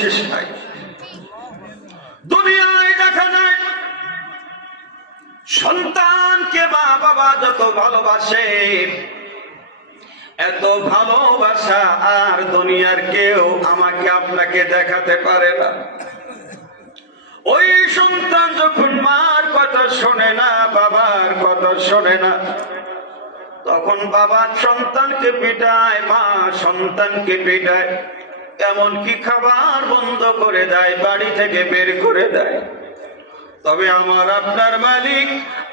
শেষ নাই। দুনিয়ায় দেখা যায় সন্তানকে মা বাবা যত ভালোবাসে, এত ভালোবাসা আর দুনিয়ার কেউ আমাকে আপনাকে দেখাতে পারে না। ওই সন্তান যখন মার কথা শোনে না, বাবার কথা শোনে না, তখন বাবা সন্তানকে পিটায়, মা সন্তানকে পিটায়, এমনকি খাবার বন্ধ করে দেয়, বাড়ি থেকে বের করে দেয়। তবে আমার আপনার মালিক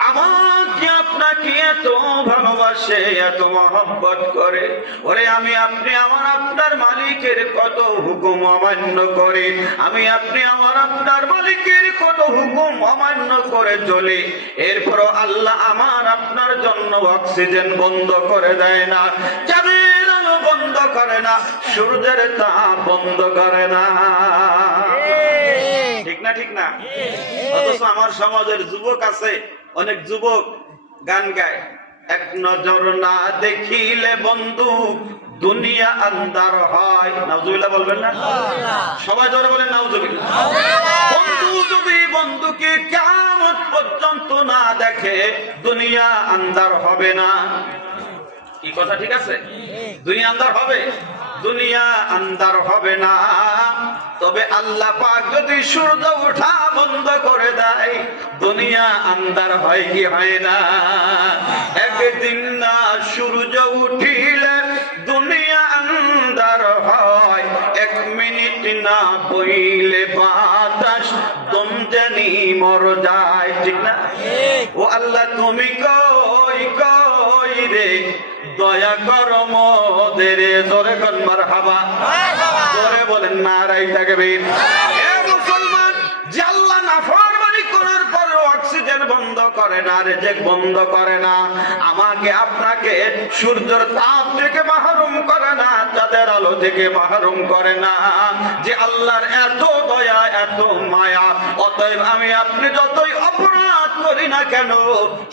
আমাকে আপনাকে এত ভালোবাসে, এত মহব্বত করে। ওরে আমি আপনি আমার আপনার মালিকের কত হুকুম অমান্য করে, আমি আপনি আমার আপনার মালিকের কত হুকুম অমান্য করে চলে, এরপরও আল্লাহ আমার আপনার জন্য অক্সিজেন বন্ধ করে দেয় না, চাঁদের আলো বন্ধ করে না, সূর্যের তাপ বন্ধ করে না। ঠিক না? ঠিক না? অথচ আমার সমাজের যুবক আছে, অনেক যুবক গান গায়, এক নজর না দেখিলে বন্ধু দুনিয়া আন্ধার হয়। নাউজুবিল্লাহ বলবেন না? সবাই জোরে বলেন নাউজুবিল্লাহ। বন্ধু যদি বন্ধুকে কিয়ামত পর্যন্ত না দেখে, দুনিয়া আন্ধার হবে না। কি কথা ঠিক আছে? দুনিয়া আন্ধার হবে, দুনিয়া আন্ধার হবে না। তবে আল্লাহ পাক যদি সূর্য ওঠা বন্ধ করে দেয়, দুনিয়া আন্ধার হয় কি হয় না? একদিন না সূর্য উঠিলে দুনিয়া আন্ধার হয়, এক মিনিট না বইলে বাতাস দম জানি মর যায়। ঠিক না? ও আল্লাহ তুমি কই কই রে, দয়া করো মোদের। জোরে কোন মারহাবা, জোরে বলেন নারায়ে তাকবীর। এ মুসলমান, যে আল্লাহ নাফরমানি করার পর অক্সিজেন বন্ধ করে না, রিজিক বন্ধ করে না, আমাকে আপনাকে সূর্যের তাপ থেকে মাহরুম করে না, চাঁদের আলো থেকে মাহরুম করে না, যে আল্লাহর এত দয়া এত মায়া, অতএব আমি আপনি যতই অপরাধ করি না কেন,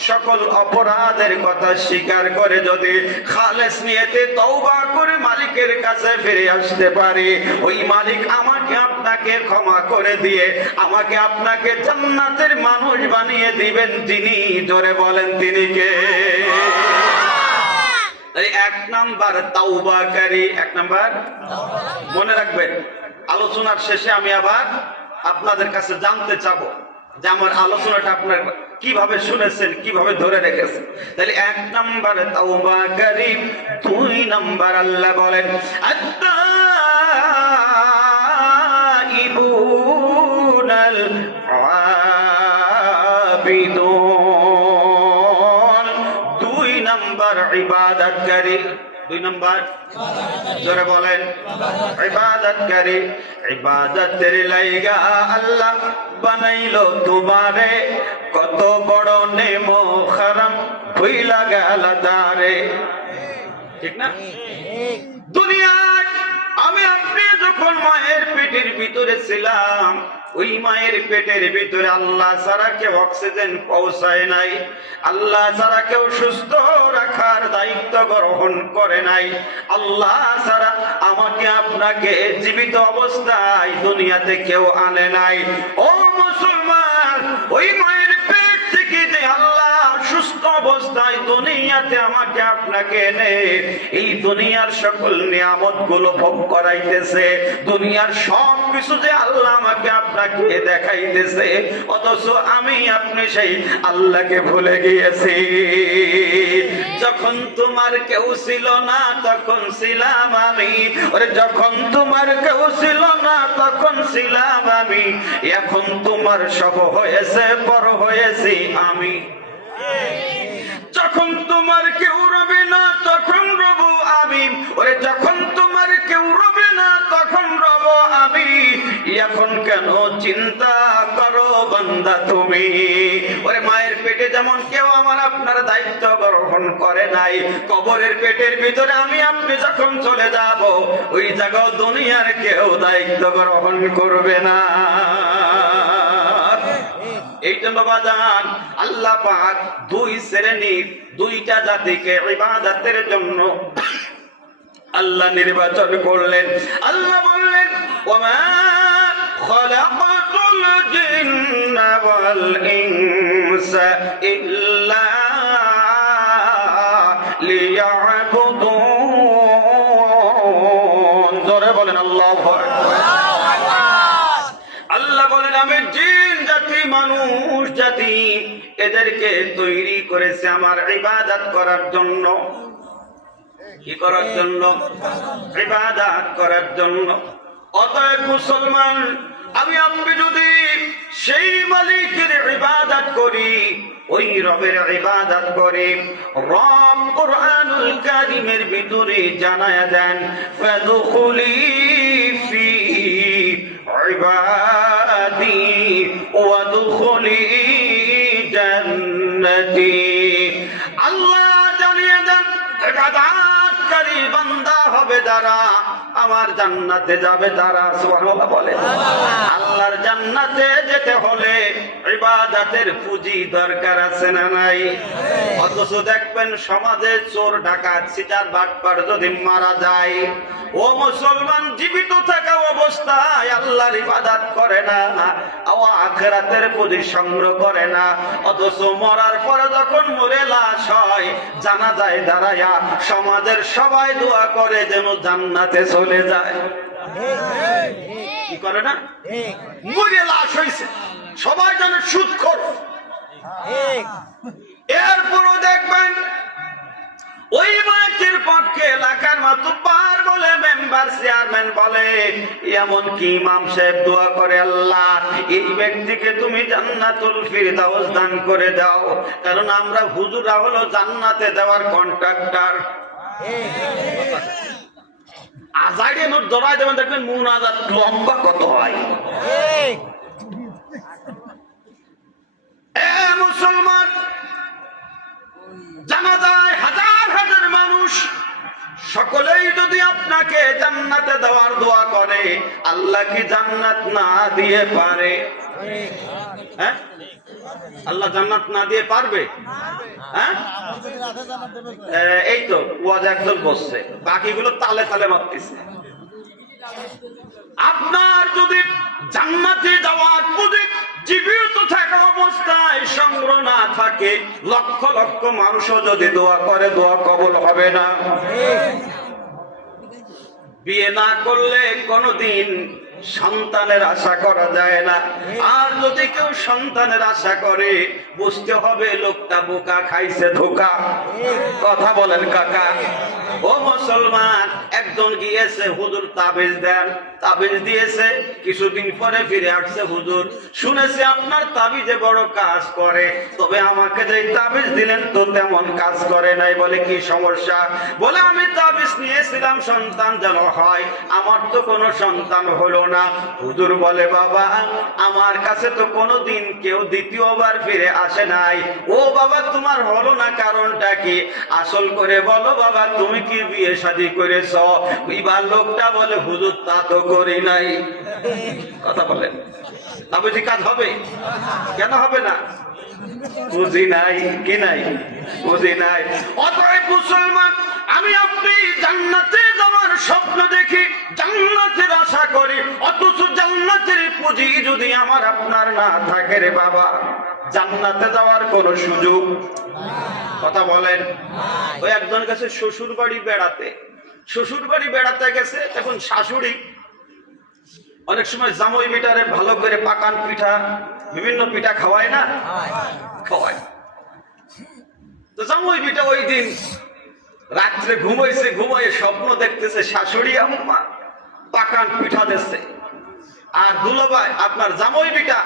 সকল অপরাধের কথা স্বীকার করে যদি খালেস নিয়তে তওবা করে মালিকের কাছে ফিরে আসতে পারি, ওই মালিক আমাকে আপনাকে ক্ষমা করে দিয়ে আমাকে আপনাকে জান্নাতের মানুষ বানিয়ে দিবেন। তিনি, জোরে বলেন তিনি কে? এক নাম্বার তাওবাকারী, এক নাম্বার মনে রাখবেন। আলোচনার শেষে আমি আবার আপনাদের কাছে জানতে চাবো যে আমার আলোচনাটা আপনার কিভাবে শুনেছেন, কিভাবে ধরে রেখেছেন। তাহলে এক নাম্বার তাওবাকারী, দুই নাম্বার আল্লাহ বলেন আত-তাইবুনাল আবিদুন, দুই নাম্বার ইবাদতকারী। দুই নাম্বার জোরে বলেন ইবাদতকারী। ইবাদতের লাইগা আল্লাহ বানাইলো তোমারে, কত বড় নেমো হারাম ভুইলা গেল তারে। ঠিক না? দুনিয়ায় আমি আপনি যখন মায়ের পেটের ভিতরে ছিলাম, ওই মায়ের পেটের ভিতরে আল্লাহ ছাড়া কেউ অক্সিজেন পৌঁছায় নাই, আল্লাহ ছাড়া কেউ সুস্থ রাখার দায়িত্ব গ্রহণ করে নাই, আল্লাহ ছাড়া আমাকে আপনাকে জীবিত অবস্থায় দুনিয়াতে কেউ আনে নাই। ও মুসলমান, ওই মায়ের পেট থেকে যে আল্লাহ সুস্থ অবস্থায় দুনিয়াতে আমাকে আপনাকে এনে এই দুনিয়ার সকল নিয়ামত গুলো ভোগ করাইতেছে, দুনিয়ার সব কিছু যে আল্লাহ আমাকে আপনাকে দেখাইতেছে, অথচ আমি আপনি সেই আল্লাহকে ভুলে গিয়েছি। যখন তোমার কেউ ছিল না তখন ছিলাম আমি, ওরে যখন তোমার কেউ ছিল না তখন ছিলাম আমি, এখন তোমার সব হয়েছে, বড় হয়েছি আমি। যখন তোমার কেউ রবে না তখন রব আমি, ওরে যখন তোমার কেউ রবে না তখন রব আমি, এখন কেন চিন্তা করো বান্দা তুমি। ওরে মায়ের পেটে যেমন কেউ আমার আপনার দায়িত্ব গ্রহণ করে নাই, কবরের পেটের ভিতরে আমি আপনি যখন চলে যাব, ওই জায়গাও দুনিয়ার কেউ দায়িত্ব গ্রহণ করবে না। এই জন্য বাজান আল্লাহ পাক দুই শ্রেণীর দুইটা জাতিকে ইবাদতের জন্য আল্লাহ নির্বাচন করলেন। আল্লাহ বললেন ওয়া মা খালাকাতুল জিন্না ওয়াল ইনসা ইল্লা লিয়াবুদুন। জোরে বলেন আল্লাহু আকবার। আল্লাহ বলেন আমি জিন জাতি মানুষ জাতি এদেরকে তৈরি করেছে আমার ইবাদত করার জন্য। কি করার জন্য? ইবাদত করার জন্য। অতএব মুসলমান, আমি আপনি যদি সেই মালিকের ইবাদত করি, ওই রবের ইবাদত করি, রব কুরআনুল কারীমের ভিতরে জানায়া দেন ফাদখুলি ফি ইবাদি ওয়াদখুলি জান্নতি। আল্লাহ জানিয়ে দেন ইবাদতকারী বান্দা হবে যারা আমার জান্নাতে যাবে তারা। সুবহানাল্লাহ বলে। আল্লাহর জান্নাতে যেতে হলে ইবাদতের পুঁজি দরকার আছে না নাই? অথচ দেখবেন সমাজে চোর ডাকাত সিটার বাটপার যদি মারা যায়, ও মুসলমান জীবিত থাকা অবস্থায় আল্লাহর ইবাদত করে না, আখিরাতের পুঁজি সংগ্রহ করে না। অথচ মরার পরে যখন মরে লাশ হয়, জানাজায় দাঁড়ায়া সমাজের সবাই দোয়া করে যেন জান্নাতে চলে যায়। কি করে না? মরে লাশ হয়েছে, সবাই যেন সুদখোর। এরপরও দেখবেন ওই মাটির পক্ষে এলাকার মাতুব্বার বলে, মেম্বার চেয়ারম্যান বলে, এমনকি ইমাম সাহেব দোয়া করে, আল্লাহ এই ব্যক্তিকে তুমি জান্নাতুল ফিরদাউস দান করে দাও, কারণ আমরা হুজুররা হলো জান্নাতে দেওয়ার কন্ট্রাক্টর। আজাইরে নোট ধরায় দেবেন, দেখবেন মুনাজাত লম্বা কত হয়। এ মুসলমান, জানা যায় হাজার হাজার মানুষ সকলেই যদি আপনাকে জান্নাতে দেওয়ার দোয়া করে, আল্লাহ কি জান্নাত না দিয়ে পারে? হ্যাঁ, আল্লাহ জান্নাত না দিয়ে পারবে? হ্যাঁ, এই তো ওয়াজ একদম বসছে, বাকিগুলো তালে তালে মারতেছে। আপনার যদি জান্নাতে যাওয়ার পুঁজি জীবিত থাকা অবস্থায় সংগ্রহ না থাকে, লক্ষ লক্ষ মানুষও যদি দোয়া করে, দোয়া কবুল হবে না। বিয়ে না করলে কোনদিন সন্তানের আশা করা যায় না। আর যদি কেউ সন্তানের আশা করে, বুঝতে হবে লোকটা বোকা, খাইছে ধোকা। কথা বলেন কাকা। ও মুসলমান, একজন গিয়েছে হুজুর তাবিজ দেন, তাবিজ দিয়েছে, কিছুদিন পরে ফিরে আসছে, হুজুর শুনেছি আপনার তাবিজে বড় কাজ করে, তবে আমাকে যে তাবিজ দিলেন তো তেমন কাজ করে নাই। বলে কি সমস্যা? বলে আমি তাবিজ নিয়েছিলাম সন্তান যেন হয়, আমার তো কোনো সন্তান হলো না। হুজুর বলে, বাবা আমার কাছে তো কোনোদিন কেউ দ্বিতীয়বার ফিরে আসে নাই। ও বাবা, তোমার হলো না কারণটা কি? আসল করে বলো বাবা, তুমি কি বিয়ে শাদী করেছ? এবার লোকটা বলে, হুজুর তা তো করি নাই। কথা বলেন, তা বুঝি কাজ হবে? কেন হবে না? বুঝি নাই। কি নাই? বুঝি নাই। অতএব মুসলমান, আমি আপনি জান্নাতে যাওয়ার স্বপ্ন দেখি, জান্নাতের আশা করি, অথচ জান্নাতের পুঁজি যদি আমার আপনার না থাকে, রে বাবা, জান্নাতে যাওয়ার কোন সুযোগ। কথা বলেন। ওই একজন গেছে শ্বশুর বাড়ি বেড়াতে, শ্বশুর বাড়ি বেড়াতে গেছে, তখন শাশুড়ি অনেক সময় জামাই মিটারে ভালো করে পাকান পিঠা, বিভিন্ন পিঠা খাওয়ায় না? খাওয়ায়। তো জামাই পিঠা ওই দিন রাত্রে ঘুমাইছে, ঘুমাইয়ে স্বপ্ন দেখতেছে শাশুড়ি আম্মা পাকান পিঠা দিচ্ছে, আর দুলাভাই আপনার জামাই পিঠা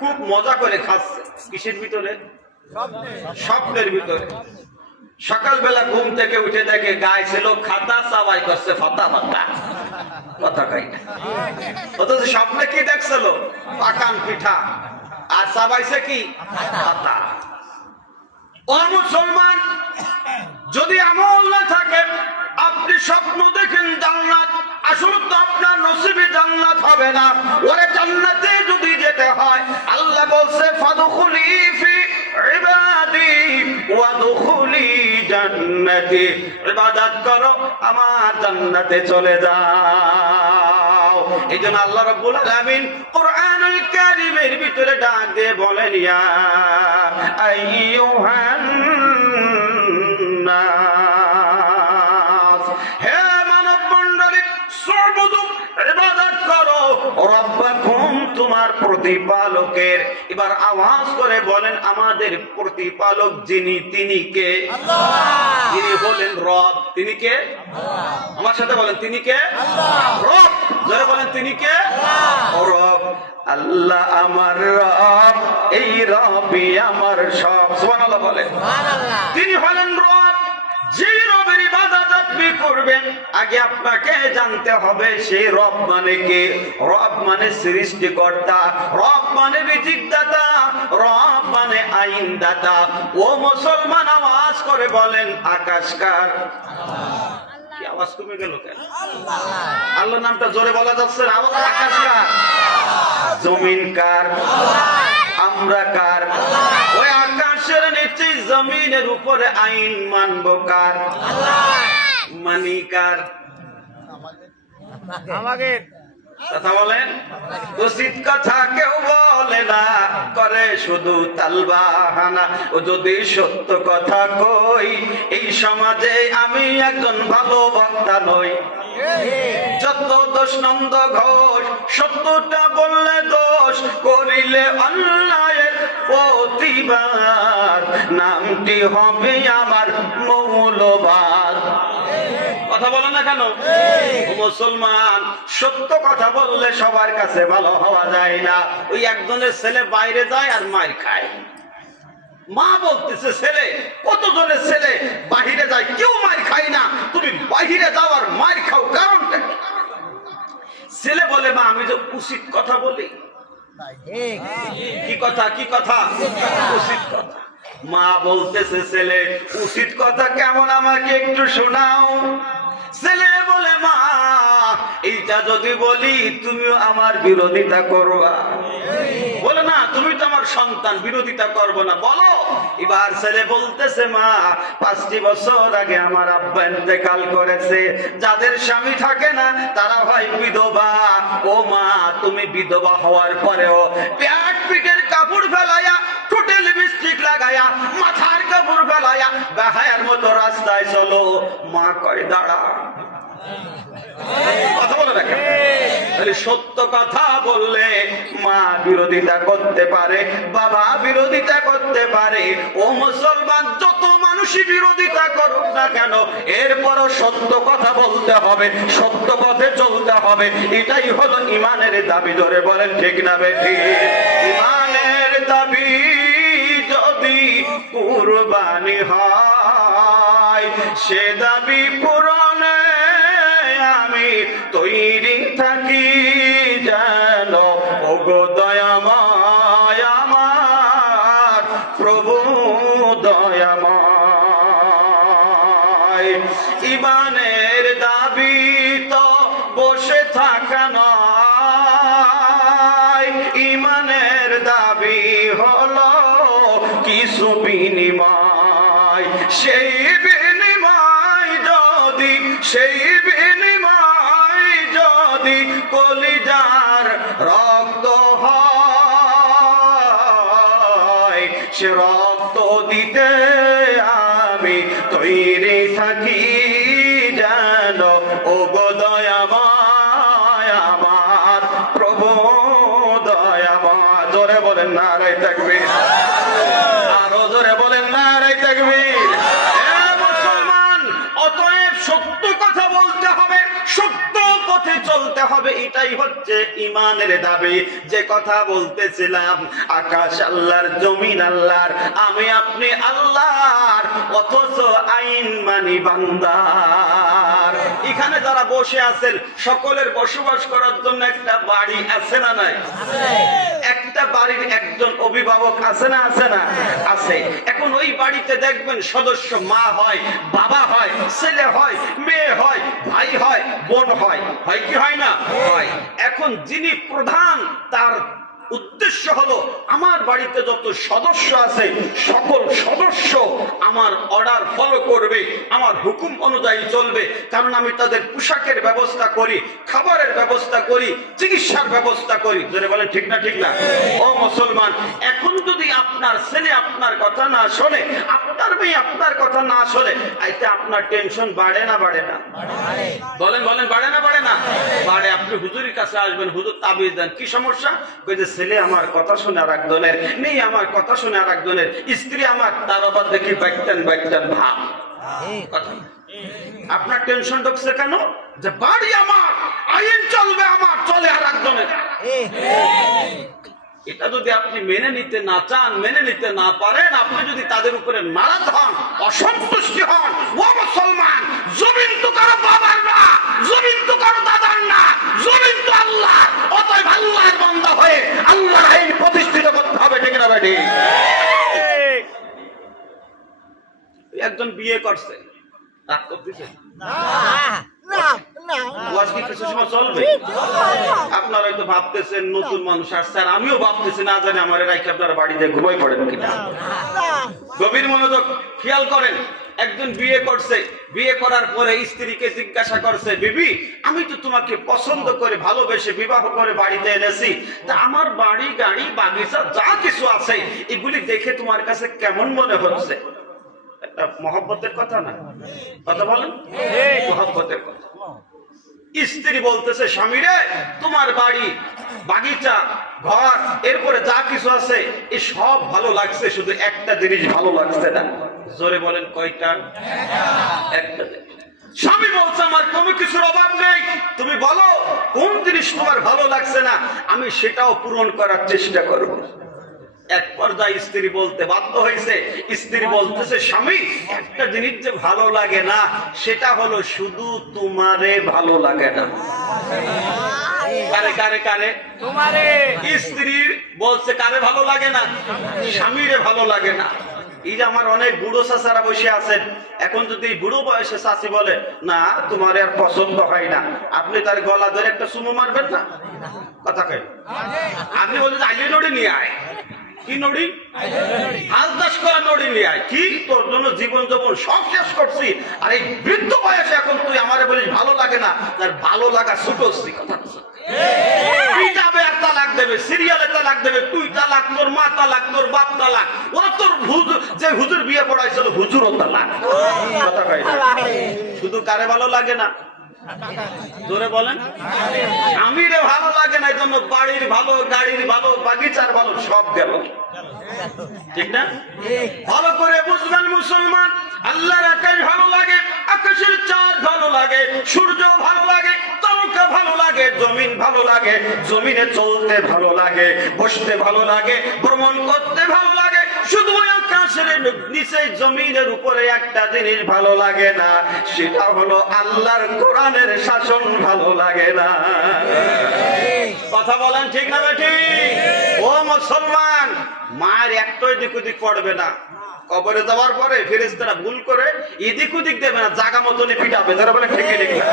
খুব মজা করে খাচ্ছে। কিসের ভিতরে? স্বপ্নের ভিতরে। সকালবেলা ঘুম থেকে উঠে দেখে গায়ে ছিল খাতা, চাবাই করছে ফাতা ফাতা। কথা কই না? অথচ স্বপ্নে কি দেখছিল? পাকান পিঠা, আর চাবাইছে কি? ফাতা। ও মুসলমান, যদি আমল না থাকে, আপনি স্বপ্ন দেখেন জান্নাত, আসলে তো আপনার নসিবে জান্নাত হবে না। ওরে জান্নাতে যদি যেতে হয়, আল্লাহ বলছে ফাদখুলি ফি ইবাদি ওয়াদখুলি জান্নাতি। ইবাদত করো, আমার জান্নাতে চলে যাও। এই জন্য আল্লাহ রাব্বুল আলামিন কোরআনুল কারীমের ভিতরে ডাক দিয়ে বলেন ইয়া আইয়ুহান নাস, হে মানব মণ্ডলী, সর্বদা ইবাদত করো রব্বাকুম, তোমার প্রতিপালকের। এবার আওয়াজ করে বলেন আমাদের প্রতিপালক যিনি, তিনি কে? আল্লাহ। যিনি হলেন রব, তিনি কে? আল্লাহ। আমার সাথে বলেন তিনি কে? আল্লাহ। রব, যারা বলেন তিনি কে? আল্লাহ। রব, আল্লাহ আমার রব, এই রবই আমার সব। সুবহানাল্লাহ বলেন। সুবহানাল্লাহ। তিনি হলেন রব। যে রবের ইবাদত আপনি করবেন, আগে আপনাকে জানতে হবে সেই রব মানে কে। রব মানে সৃষ্টিকর্তা, রব মানে রিজিকদাতা, রব মানে আইনদাতা। ও মুসলমান, আওয়াজ করে বলেন আকাশ কার? কি আওয়াজ কমে গেল কেন? আল্লাহ নামটা জোরে বলা যাচ্ছে না। আকাশ কার? জমিন কার? আমরা কার? ওই আকাশের নিচে জমিনের উপরে আইন মানব কার? মানি কার? আমাদের। কথা বলেন। উচিত কথা কেউ বলে না, করে শুধু তালবাহানা। ও যদি সত্য কথা কই, এই সমাজে আমি একজন ভালো বক্তা নই। যত দোষ নন্দ ঘোষ, সত্যটা বললে দোষ, করিলে অন্যায়ের প্রতিবাদ, নামটি হবে আমার মৌলবাদ। কথা বলো না কেন? মুসলমান, সত্য কথা বললে সবার কাছে ভালো হওয়া যায় না। ওই একজনের ছেলে বাইরে যায় আর মার খায়। মা বলতেছে ছেলে, কতজনের ছেলে বাহিরে যায়, কেউ মার খায় না, তুমি বাহিরে যাও আর মার খাও, কারণটা কি? ছেলে বলে মা আমি যে উচিত কথা বলি। কি কথা? কি কথা? উচিত কথা। মা বলতেছে ছেলে উচিত কথা কেমন, আমাকে একটু শোনাও। ছেলে বলে মা এইটা যদি বলি তুমিও আমার বিরোধিতা করবা। বলে না, তুমি তো আমার সন্তান, বিরোধিতা করবো না, বলো। এবার ছেলে বলতেছে মা 5টি বছর আগে আমার আব্বা ইন্তেকাল করেছে, যাদের স্বামী থাকে না তারা হয় বিধবা। ও মা, তুমি বিধবা হওয়ার পরেও পেট পিঠের কাপড় ফেলাইয়া, ঠোঁটে লিপস্টিক লাগাইয়া, মাথার কাপড় ফেলাইয়া বেহায়ার মতো রাস্তায় চলো। মা কয় দাঁড়া। কথা বলে দেখেন, সত্য কথা বললে মা বিরোধিতা করতে পারে, বাবা বিরোধিতা করতে পারে। ও মুসলমান, যত মানুষই বিরোধিতা করুক না কেন, এরপরও সত্য কথা বলতে হবে, সত্য পথে চলতে হবে। এটাই হলো ইমানের দাবি। ধরে বলেন ঠিক না বেঠিক? ইমানের দাবি যদি কুরবানি হয়, সে দাবি পূরণে আমি তৈরি থাকি। যেন ওগো দয়াময় আমার প্রভু দয়াময়। ইমানের দাবি তো বসে থাকা নয়, ইমানের দাবি হলো কিছু বিনিময়। সেই বিনিময় যদি, সেই বিনিময় যদি কলিজার রক্ত হয়, সে রক্ত দিতে আমি তৈরি থাকি। যেন ওগো দয়াময় আমার প্রভু দয়াময়। জোরে বলেন নারায়ে তাকবীর। আরো জোরে বলেন নারায়ে তাকবীর। মুসলমান, অতএব সত্য কথা বলতে হবে, সত্য পথে চলতে হবে। এটাই হচ্ছে ইমানের দাবি। যে কথা বলতেছিলাম, আকাশ আল্লাহর, জমিন আল্লাহর, আমি আপনি আল্লাহর, অথচ আইন মানি বান্দার। এখানে যারা বসে আছেন সকলের বসবাস করার জন্য একটা বাড়ি আছে না নাই? একটা বাড়ির একজন অভিভাবক আছে না? আছে না? আছে। এখন ওই বাড়িতে দেখবেন সদস্য মা হয়, বাবা হয়, ছেলে হয়, মেয়ে হয়, ভাই হয়, বোন হয়। হয় কি হয় না? হয়। এখন যিনি প্রধান, তার উদ্দেশ্য হলো আমার বাড়িতে যত সদস্য আছে সকল সদস্য আমার অর্ডার ফলো করবে, আমার হুকুম অনুযায়ী চলবে। কারণ আমি তাদের পোশাকের ব্যবস্থা করি, খাবারের ব্যবস্থা করি, চিকিৎসার ব্যবস্থা করি। যারা বলেন ঠিক না ঠিক না? ও মুসলমান, এখন যদি আপনার ছেলে আপনার কথা না শোনে, আপনার মেয়ে আপনার কথা না শোনে, এতে আপনার টেনশন বাড়ে না বাড়ে না? বলেন বলেন, বাড়ে না বাড়ে না? বাড়ে। আপনি হুজুরের কাছে আসবেন, হুজুর তাবিজ দেন, কি সমস্যা? কই যে ছেলে আমার কথা শুনে আর একজনের, মেয়ে আমার কথা শুনে আর একজনের, স্ত্রী আমার, তার আবার দেখি বাইকটান বাইকটান ভাব। আপনার টেনশন ঢুকছে কেন? যে বাড়ি আমার, আইন চলবে আমার, চলে আর একজনের। এটা যদি আপনি মেনে নিতে না চান, মেনে নিতে না পারেন, আপনি যদি তাদের উপরে নারাজ হন, অসন্তুষ্টি হন, ও মুসলমান, জমিন তো কারো বাবার না, জমিন তো কারো দাদার না, জমিন তো আল্লাহ। অতএব আল্লাহর বান্দা হয়ে আল্লাহর আইন প্রতিষ্ঠিত করতে হবে। ঠিক না বেটি? একজন বিয়ে করছে, রাগ করতেছে আপনারা হয়তো ভাবতেছেন নতুন মানুষ আসছে, আর আমিও ভাবতেছি না জানি আমার রাইখে আপনারা বাড়িতে ঘুমাই পড়েন কিনা। গভীর মনোযোগ খেয়াল করেন। একজন বিয়ে করছে, বিয়ে করার পরে স্ত্রীকে জিজ্ঞাসা করছে, বিবি আমি তো তোমাকে পছন্দ করে ভালোবেসে বিবাহ করে বাড়িতে এনেছি, তা আমার বাড়ি গাড়ি বাগিচা যা কিছু আছে এগুলি দেখে তোমার কাছে কেমন মনে হচ্ছে? একটা মহব্বতের কথা না? কথা বলেন, মহব্বতের কথা। স্ত্রী বলতেছে, স্বামী রে, তোমার বাড়ি বাগিচা ঘর এরপরে যা কিছু আছে এ সব ভালো লাগছে, শুধু একটা জিনিস ভালো লাগছে না। জোরে বলেন, কয়টা? একটা। স্বামী বলছে, আমার কোনো কিছুর অভাব নেই, তুমি বলো কোন জিনিস তোমার ভালো লাগছে না, আমি সেটাও পূরণ করার চেষ্টা করব। এক পর্যায়ে স্ত্রী বলতে বাধ্য হয়েছে, স্ত্রী বলতেছে, স্বামী একটা জিনিস যে ভালো লাগে না, সেটা হলো শুধু তোমারে ভালো লাগে না। কারে কারে কারে? তোমারে। স্ত্রী বলছে কারে ভালো লাগে না? স্বামীরে ভালো লাগে না। এই যে আমার অনেক বুড়ো চাচারা বসে আছেন, এখন যদি বুড়ো বয়সে চাচি বলে না তোমার আর পছন্দ হয় না, আপনি তার গলা ধরে একটা চুমু মারবেন না? কথা কই? আপনি বলছেন আইলে নড়ে নিয়ে আয়। কি নড়ি? হালদাস করা নড়ি নিয়ে আয়। কি তোর জন্য জীবন যৌবন সব শেষ করছি, আর এই বৃদ্ধ বয়সে এখন তুই আমারে বলিস ভালো লাগে না? তার ভালো লাগা ছুটোচ্ছি। কথা যাবে আর তালাক দেবে, সিরিয়ালে তালাক দেবে, তুই তালাক, তোর মা তালাক, তোর বাপ তালাক, ওরা তোর যে হুজুর বিয়ে পড়াইছিল হুজুরও তালাক। কথা কয় না? শুধু কারে ভালো লাগে না? জোরে বলেন। স্বামীরে ভালো লাগে না, এই জন্য বাড়ির ভালো, গাড়ির ভালো, বাগিচার ভালো সব গেল। ঠিক না? ভালো করে বুঝবেন মুসলমান, আল্লাহর আকাশ ভালো লাগে, আকাশের চাঁদ ভালো লাগে, সূর্য ভালো লাগে, তারকা ভালো লাগে, জমিন ভালো লাগে, জমিনে চলতে ভালো লাগে, বসতে ভালো লাগে, ভ্রমণ করতে ভালো লাগে। শুধু আকাশের নিচে জমিনের উপরে একটা জিনিস ভালো লাগে না, সেটা হলো আল্লাহর কোরআনের শাসন ভালো লাগে না। কথা বলেন ঠিক না বেঠি? ও মুসলমান, মার একটা এদিক ওদিক পড়বে না। কবরে যাওয়ার পরে ফেরেশতারা ভুল করে এদিক ওদিক দেবে না, জায়গা মতনই পিটাবে। যারা বলে ঠিক ঠিক না?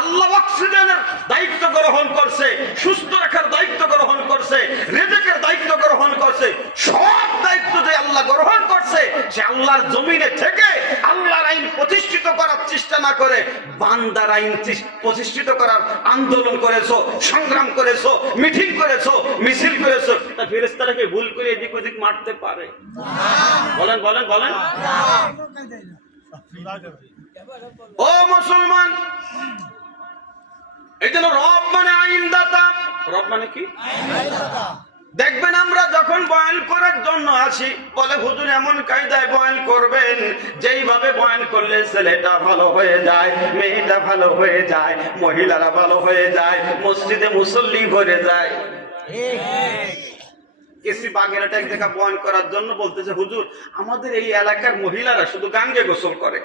আল্লাহ অক্সিজেনের দায়িত্ব গ্রহণ করছে, সুস্থ রাখার দায়িত্ব গ্রহণ করছে, রিজিকের দায়িত্ব গ্রহণ করছে, সব দায়িত্ব যে আল্লাহ গ্রহণ করছে, সে আল্লাহর জমিনে থেকে আল্লাহর আইন প্রতিষ্ঠিত করার চেষ্টা না করে বান্দার আইন প্রতিষ্ঠিত করার আন্দোলন করেছো, সংগ্রাম করেছো, মিটিং করেছো, মিছিল করেছো। তা ফেরেশতারাকে ভুল করে এদিক ওদিক মারতে পারে? বলেন বলেন বলেন। ও মুসলমান, এই জন্য রব মানে আইনদাতা। রব মানে কি? দেখবেন আমরা যখন বয়ান করার জন্য আসি, বলে হুজুর এমন কায়দায় বয়ান করবেন যেইভাবে বয়ান করলে ছেলেটা ভালো হয়ে যায়, মেয়েটা ভালো হয়ে যায়, মহিলারা ভালো হয়ে যায়, মসজিদে মুসল্লি ভরে যায়। কেসি বাগেরহাটে এক জায়গা বয়ান করার জন্য বলতেছে, হুজুর আমাদের এই এলাকার মহিলারা শুধু গাঙ্গে গোসল করে,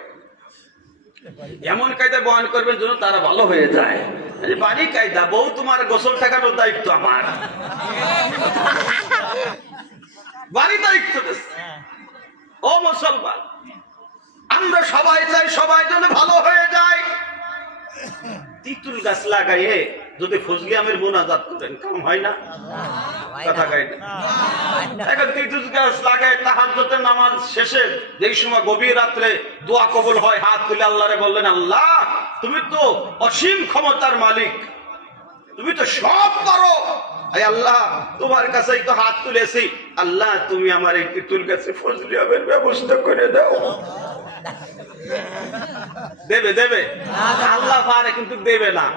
এমন কায়দা বয়ান করবেন যেন তারা ভালো হয়ে যায়। বাড়ি কায়দা, বউ তোমার গোসল ঠেকানোর দায়িত্ব আমার, বাড়ি দায়িত্ব। ও মুসলমান, আমরা সবাই চাই সবাই যেন ভালো হয়ে যায়। তিতুল গাছ লাগাইয়ে যদি ফজলি আমের মোনাজাত করেন কাম হয় না? কথা কয় না। এখন তিতুস গাছ লাগায় তাহাজ্জুদের নামাজ শেষে যেই সময় গভীর রাত্রে দোয়া কবুল হয়, হাত তুলে আল্লাহরে বললেন, আল্লাহ তুমি তো অসীম ক্ষমতার মালিক, তুমি তো সব পারো, এই আল্লাহ তোমার কাছেই তো হাত তুলেছি, আল্লাহ তুমি আমার এই তিতুল গাছে ফজলি আমের ব্যবস্থা করে দাও। দেবে দেবে? আল্লাহ পারে কিন্তু দেবে না।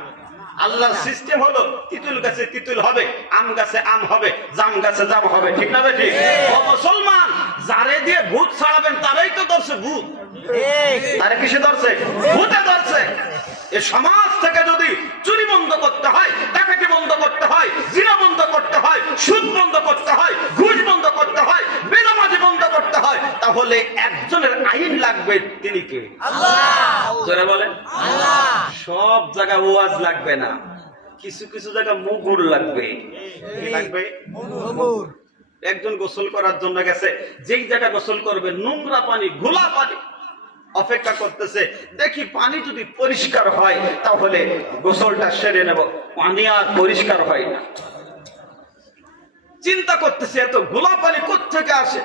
আল্লাহর সিস্টেম হলো তিতুল গাছে তিতুল হবে, আম গাছে আম হবে, জাম গাছে জাম হবে, ঠিক না ভাই? ঠিক। ও মুসলমান, যারে দিয়ে ভূত ছাড়াবেন তারাই তো ধরছে ভূত। আরে কিসে ধরছে? ভূতে ধরছে। এই সমাজ থেকে যদি চুরি বন্ধ করতে হয়, ডাকাতি বন্ধ করতে হয়, জিনা বন্ধ করতে হয়, সুদ বন্ধ করতে হয়, ঘুষ বন্ধ করতে হয়, বেনামাজি বন্ধ করতে হয়, তাহলে একজনের আইন লাগবে, তিনি কে? আল্লাহ। জোরে বলেন আল্লাহ। সব জায়গা ওয়াজ লাগবে না, কিছু কিছু জায়গা মুগুর লাগবে। কি লাগবে? মুগুর। একজন গোসল করার জন্য গেছে, যেই জায়গা গোসল করবে নোংরা পানি, ঘোলা পানি, অপেক্ষা করতেছে, দেখি পানি যদি পরিষ্কার হয় তাহলে গোসলটা সেরে নেব। পানি আর পরিষ্কার হয় না। চিন্তা করতেছে এত ঘোলা পানি কোত্থেকে আসে।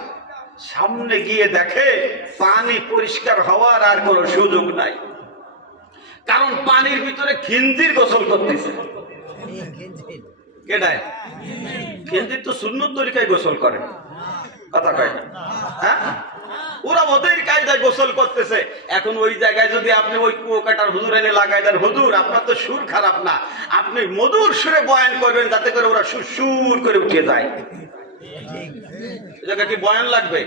সামনে গিয়ে দেখে পানি পরিষ্কার হওয়ার আর কোনো সুযোগ নাই, কারণ পানির ভিতরে খিনজির গোসল করতেছে। কেডায়? খিনজির তো সুন্নত তরিকায় গোসল করে, কথা কয় না? হ্যাঁ, ওরা ওদের কায়দায় গোসল করতেছে। এখন ওই জায়গায় যদি আপনি ওই কুয়োকাটার হুজুর এনে লাগাই দেন, হুজুর আপনার তো সুর খারাপ না, আপনি মধুর সুরে বয়ান করবেন যাতে করে ওরা সুর করে উঠে যায়। ওই জায়গা কি বয়ান লাগবে?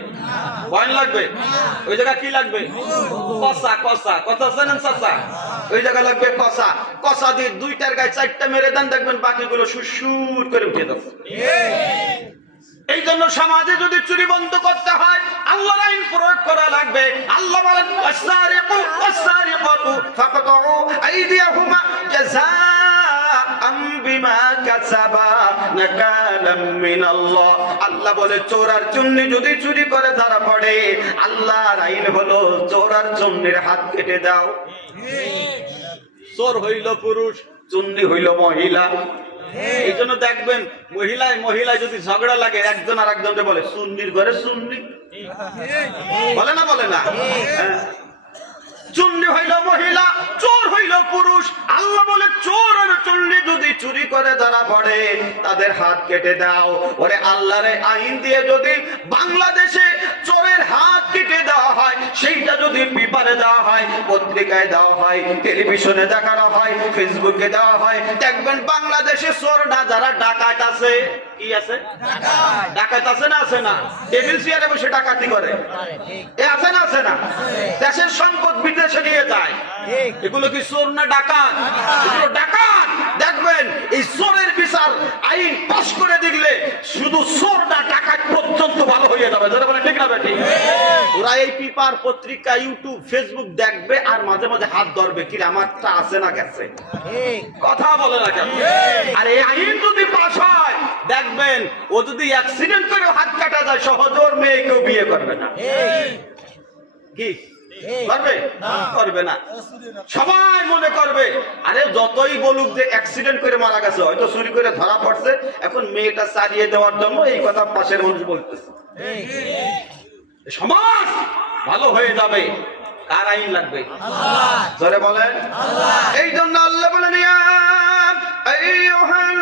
বয়ান লাগবে? ওই জায়গা কি লাগবে? কষা। কষা কথা জানেন চাচা? ওই জায়গা লাগবে কষা। কষা দিয়ে দুইটার গায়ে চারটা মেরে দেন, দেখবেন বাকিগুলো সুর করে উঠে যাচ্ছে। এই জন্য সমাজে যদি চুরি বন্ধ করতে হয় আল্লাহর আইন প্রয়োগ করা লাগবে। আল্লাহ বলেন, ওয়াসারিকু ওয়াসারিকাতু ফাকতাউ আইদিয়াহুমা জাযাআম বিমা কাসাবা নাকালাম মিনাল্লাহ। আল্লাহ বলে, চোর আর চুন্নি যদি চুরি করে ধরা পড়ে, আল্লাহর আইন হলো চোর আর চুন্নির হাত কেটে দাও। চোর হইল পুরুষ, চুন্নি হইল মহিলা। এই জন্য দেখবেন মহিলায় মহিলায় যদি ঝগড়া লাগে, একজন আর একজনকে বলে সুন্নির ঘরে সুন্নি, বলে না? বলে না? চুন্নি হইল মহিলা, চোর হইল পুরুষ। আল্লাহ বলে, চোর আর চুন্নি যদি চুরি করে ধরা পড়ে তাদের হাত কেটে দাও। ওরে আল্লাহর আইন দিয়ে যদি বাংলাদেশে চোরের হাত কেটে দেওয়া হয়, সেইটা যদি পেপারে দেওয়া হয়, পত্রিকায় দেওয়া হয়, টেলিভিশনে দেখানো হয়, ফেসবুকে দেওয়া হয়, দেখবেন বাংলাদেশে চোর না যারা ডাকাত আছে, কি আছে? ডাকাত আছে না? আছে না? টেবিল চেয়ারে বসে ডাকাতি করে, এ আছে না? আছে না? দেশের সম্পদ বিদেশে নিয়ে যায়, এগুলো কি চোর না ডাকাত? এগুলো ডাকাত। দেখবেন এই চোরের বিচার আইন পাশ করে দিলে শুধু চোর না ডাকাত পর্যন্ত ভালো হয়ে যাবে। যারা বলে ঠিক না বেটি? ওরা এই পেপার, পত্রিকা, ইউটিউব, ফেসবুক দেখবে আর মাঝে মাঝে হাত ধরবে, কি আমারটা আছে না গেছে, কথা বলে না কেন? আর এই আইন যদি পাশ হয়, দেখবেন ও যদি অ্যাক্সিডেন্ট করে হাত কাটা যায়, সহজ ওর মেয়েকেও বিয়ে করবে না। কি করবে? করবে না। সবাই মনে করবে আরে যতই বলুক যে অ্যাক্সিডেন্ট করে মারা গেছে, হয়তো চুরি করে ধরা পড়ছে, এখন মেয়েটা চালিয়ে দেওয়ার জন্য এই কথা পাশের মানুষ বলতেছে। সমাজ ভালো হয়ে যাবে, কার আইন লাগবে? আল্লাহ। জোরে বলেন আল্লাহ। এই জন্য আল্লাহ বলেন, ইয়া আইয়ুহান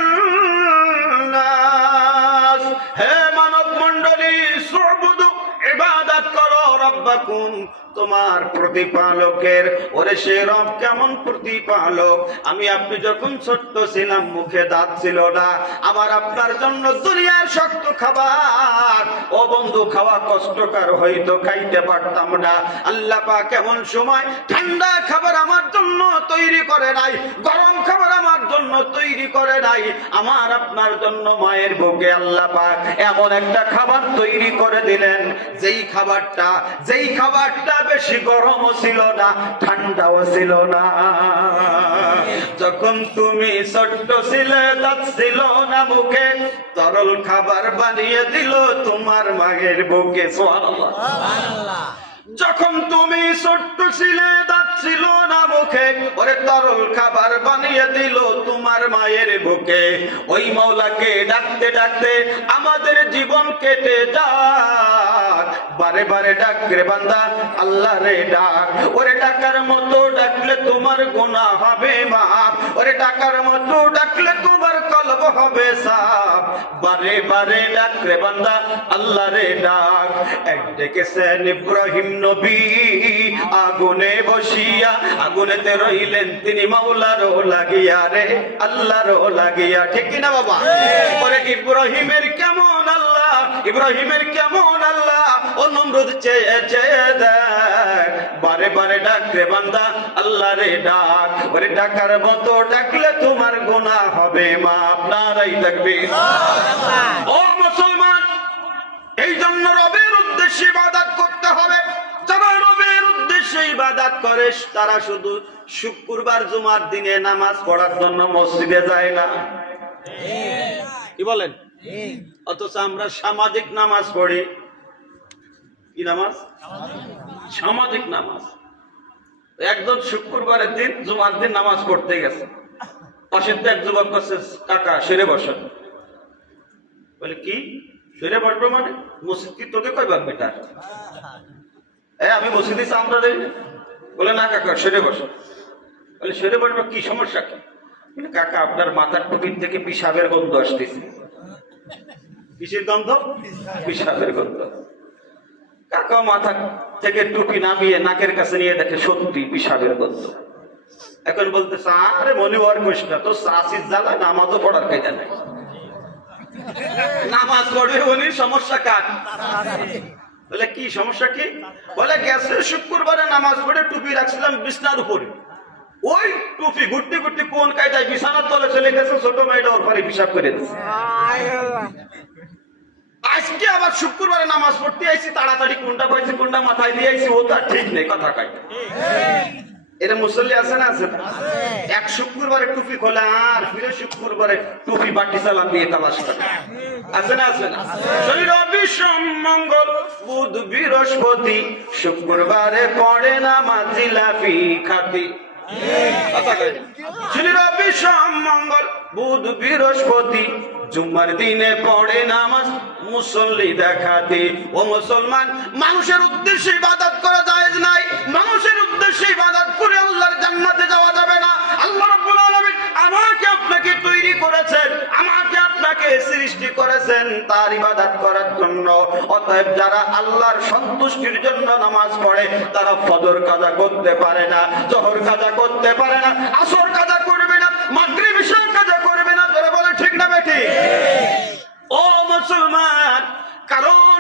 নাস, হে মানব মণ্ডলী, সুবুদু ইবাদত করো রব্বাকুম, তোমার প্রতিপালকের। ওরে সে রব কেমন প্রতিপালক? আমি আপনি যখন ছোট্ট ছিলাম, মুখে দাঁত ছিল না, আমার আপনার জন্য দুনিয়ার শক্ত খাবার, ও বন্ধু, খাওয়া কষ্টকর হয়তো খাইতে পারতাম না। আল্লাহ পাক কেমন সময় ঠান্ডা খাবার আমার জন্য তৈরি করে নাই, গরম খাবার আমার জন্য তৈরি করে নাই। আমার আপনার জন্য মায়ের বুকে আল্লাহ পাক এমন একটা খাবার তৈরি করে দিলেন, যেই খাবারটা বেশি গরমও ছিল না, ঠান্ডাও ছিল না। যখন তুমি ছোট্ট ছিলে, দাঁত ছিল না মুখে, তরল খাবার বানিয়ে দিল তোমার মায়ের বুকে। সুবহানাল্লাহ। যখন তুমি ছোট্ট ছিলে, দাঁত ছিল না মুখে, ওরে তরল খাবার বানিয়ে দিল তোমার মায়ের বুকে। ওই মাওলাকে ডাকতে ডাকতে আমাদের জীবন কেটে যাক, বারে বারে ডাক রে বান্দা আল্লাহ রে ডাক। ওরে ডাকার মতো ডাকলে তোমার গুনাহ হবে মাফ, ওরে ডাকার মতো ডাকলে তোমার কলব হবে সাফ। বারে বারে ডাক রে বান্দা আল্লাহ রে ডাক। এক ডেকেছেন ইব্রাহিম নবী আগুনে বসিয়া, আগুনেতে রইলেন তিনি মাওলারও লাগিয়া রে, আল্লাহরও লাগিয়া। ঠিক কিনা বাবা? ওরে ইব্রাহিমের কেমন আল্লাহ, ইব্রাহিমের কেমন আল্লাহ, ও নমরুদ চেয়ে চেয়ে দেখ। বারে বারে ডাক রে বান্দা আল্লাহ রে ডাক। ওরে ডাকার মতো ডাকলে তোমার গুনাহ হবে মাফ। নারাই তাকবীর। ও মুসলমান, এই জন্য রবের উদ্দেশ্যে ইবাদত করতে হবে। যারা রবের উদ্দেশ্যে ইবাদত করে তারা শুধু শুক্রবার জুমার দিনে নামাজ পড়ার জন্য মসজিদে যায় না। কি বলেন? অথচ আমরা সামাজিক নামাজ পড়ি। কি নামাজ? সামাজিক নামাজ। একজন শুক্রবারের দিন জুমার দিন নামাজ পড়তে গেছে, পাশের এক যুবক কাছে কাকা সেরে বসেন। বলে কি সেরে বসবো মানে? মসজিদ কি তোকে কয়বার বেটার? আমি মসজিদে চান্দা দেই। বলে না কাকা সেরে বসো। বলে সেরে বসবো, কি সমস্যা কি? বলে কাকা আপনার মাথার টুপির থেকে পিসাবের গন্ধ আসতেছে। কিসের গন্ধ? পিসাবের গন্ধ। কাকা মাথা থেকে টুপি নামিয়ে নাকের কাছে নিয়ে দেখে সত্যি পিসাবের গন্ধ। এখন বলতেছে আরে মনে হওয়ার কৃষ্ণ তো চাষির জ্বালা নামাজও পড়ার কায়দা নাই। নামাজ পড়বে উনি, সমস্যা কার? বলে কি সমস্যা কি? বলে গেছে শুক্রবারে নামাজ পড়ে টুপি রাখছিলাম বিছানার উপরে, ওই টুপি ঘুরতে ঘুরতে কোন কায়দায় বিছানার তলে চলে গেছে, ছোট মেয়েটা ওর পরে পিসাব করে দিচ্ছে। আজকে আবার শুক্রবারে নামাজ পড়তে আইছি, তাড়াতাড়ি কোনটা পাইছি কোনটা মাথায় দিয়ে আইছি, ও তার ঠিক নেই কথা কাইটা। এরা মুসল্লি আছে না? আছে। এক শুক্রবারে টুপি খোলা আর ফিরে শুক্রবারে টুপি বাটি চালান দিয়ে তালাশ করে। আছে না? আছে না? রবি সোম মঙ্গল বুধ বৃহস্পতি, শুক্রবারে পড়ে নামাজ জিলাপি খাতি। রবি সোম মঙ্গল বুধ বৃহস্পতি, জুম্মার দিনে পড়ে নামাজ মুসল্লি দেখাতে। ও মুসলমান, মানুষের উদ্দেশ্যে ইবাদত করা জায়েজ নাই। মানুষের উদ্দেশ্যে ইবাদত করে আল্লাহর জান্নাতে যাওয়া যাবে না। আল্লাহ রাব্বুল আলামিন আমাকে আপনাকে তৈরি করেছেন, আমাকে আপনাকে সৃষ্টি করেছেন তার ইবাদত করার জন্য। অতএব যারা আল্লাহর সন্তুষ্টির জন্য নামাজ পড়ে তারা ফজর কাজা করতে পারে না, জোহর কাজা করতে পারে না, আসর কাজা করবে না, মাগরিব ইশা কাজা করবে না। যারা বলে ঠিক না বেঠিক? ও মুসলমান, কারণ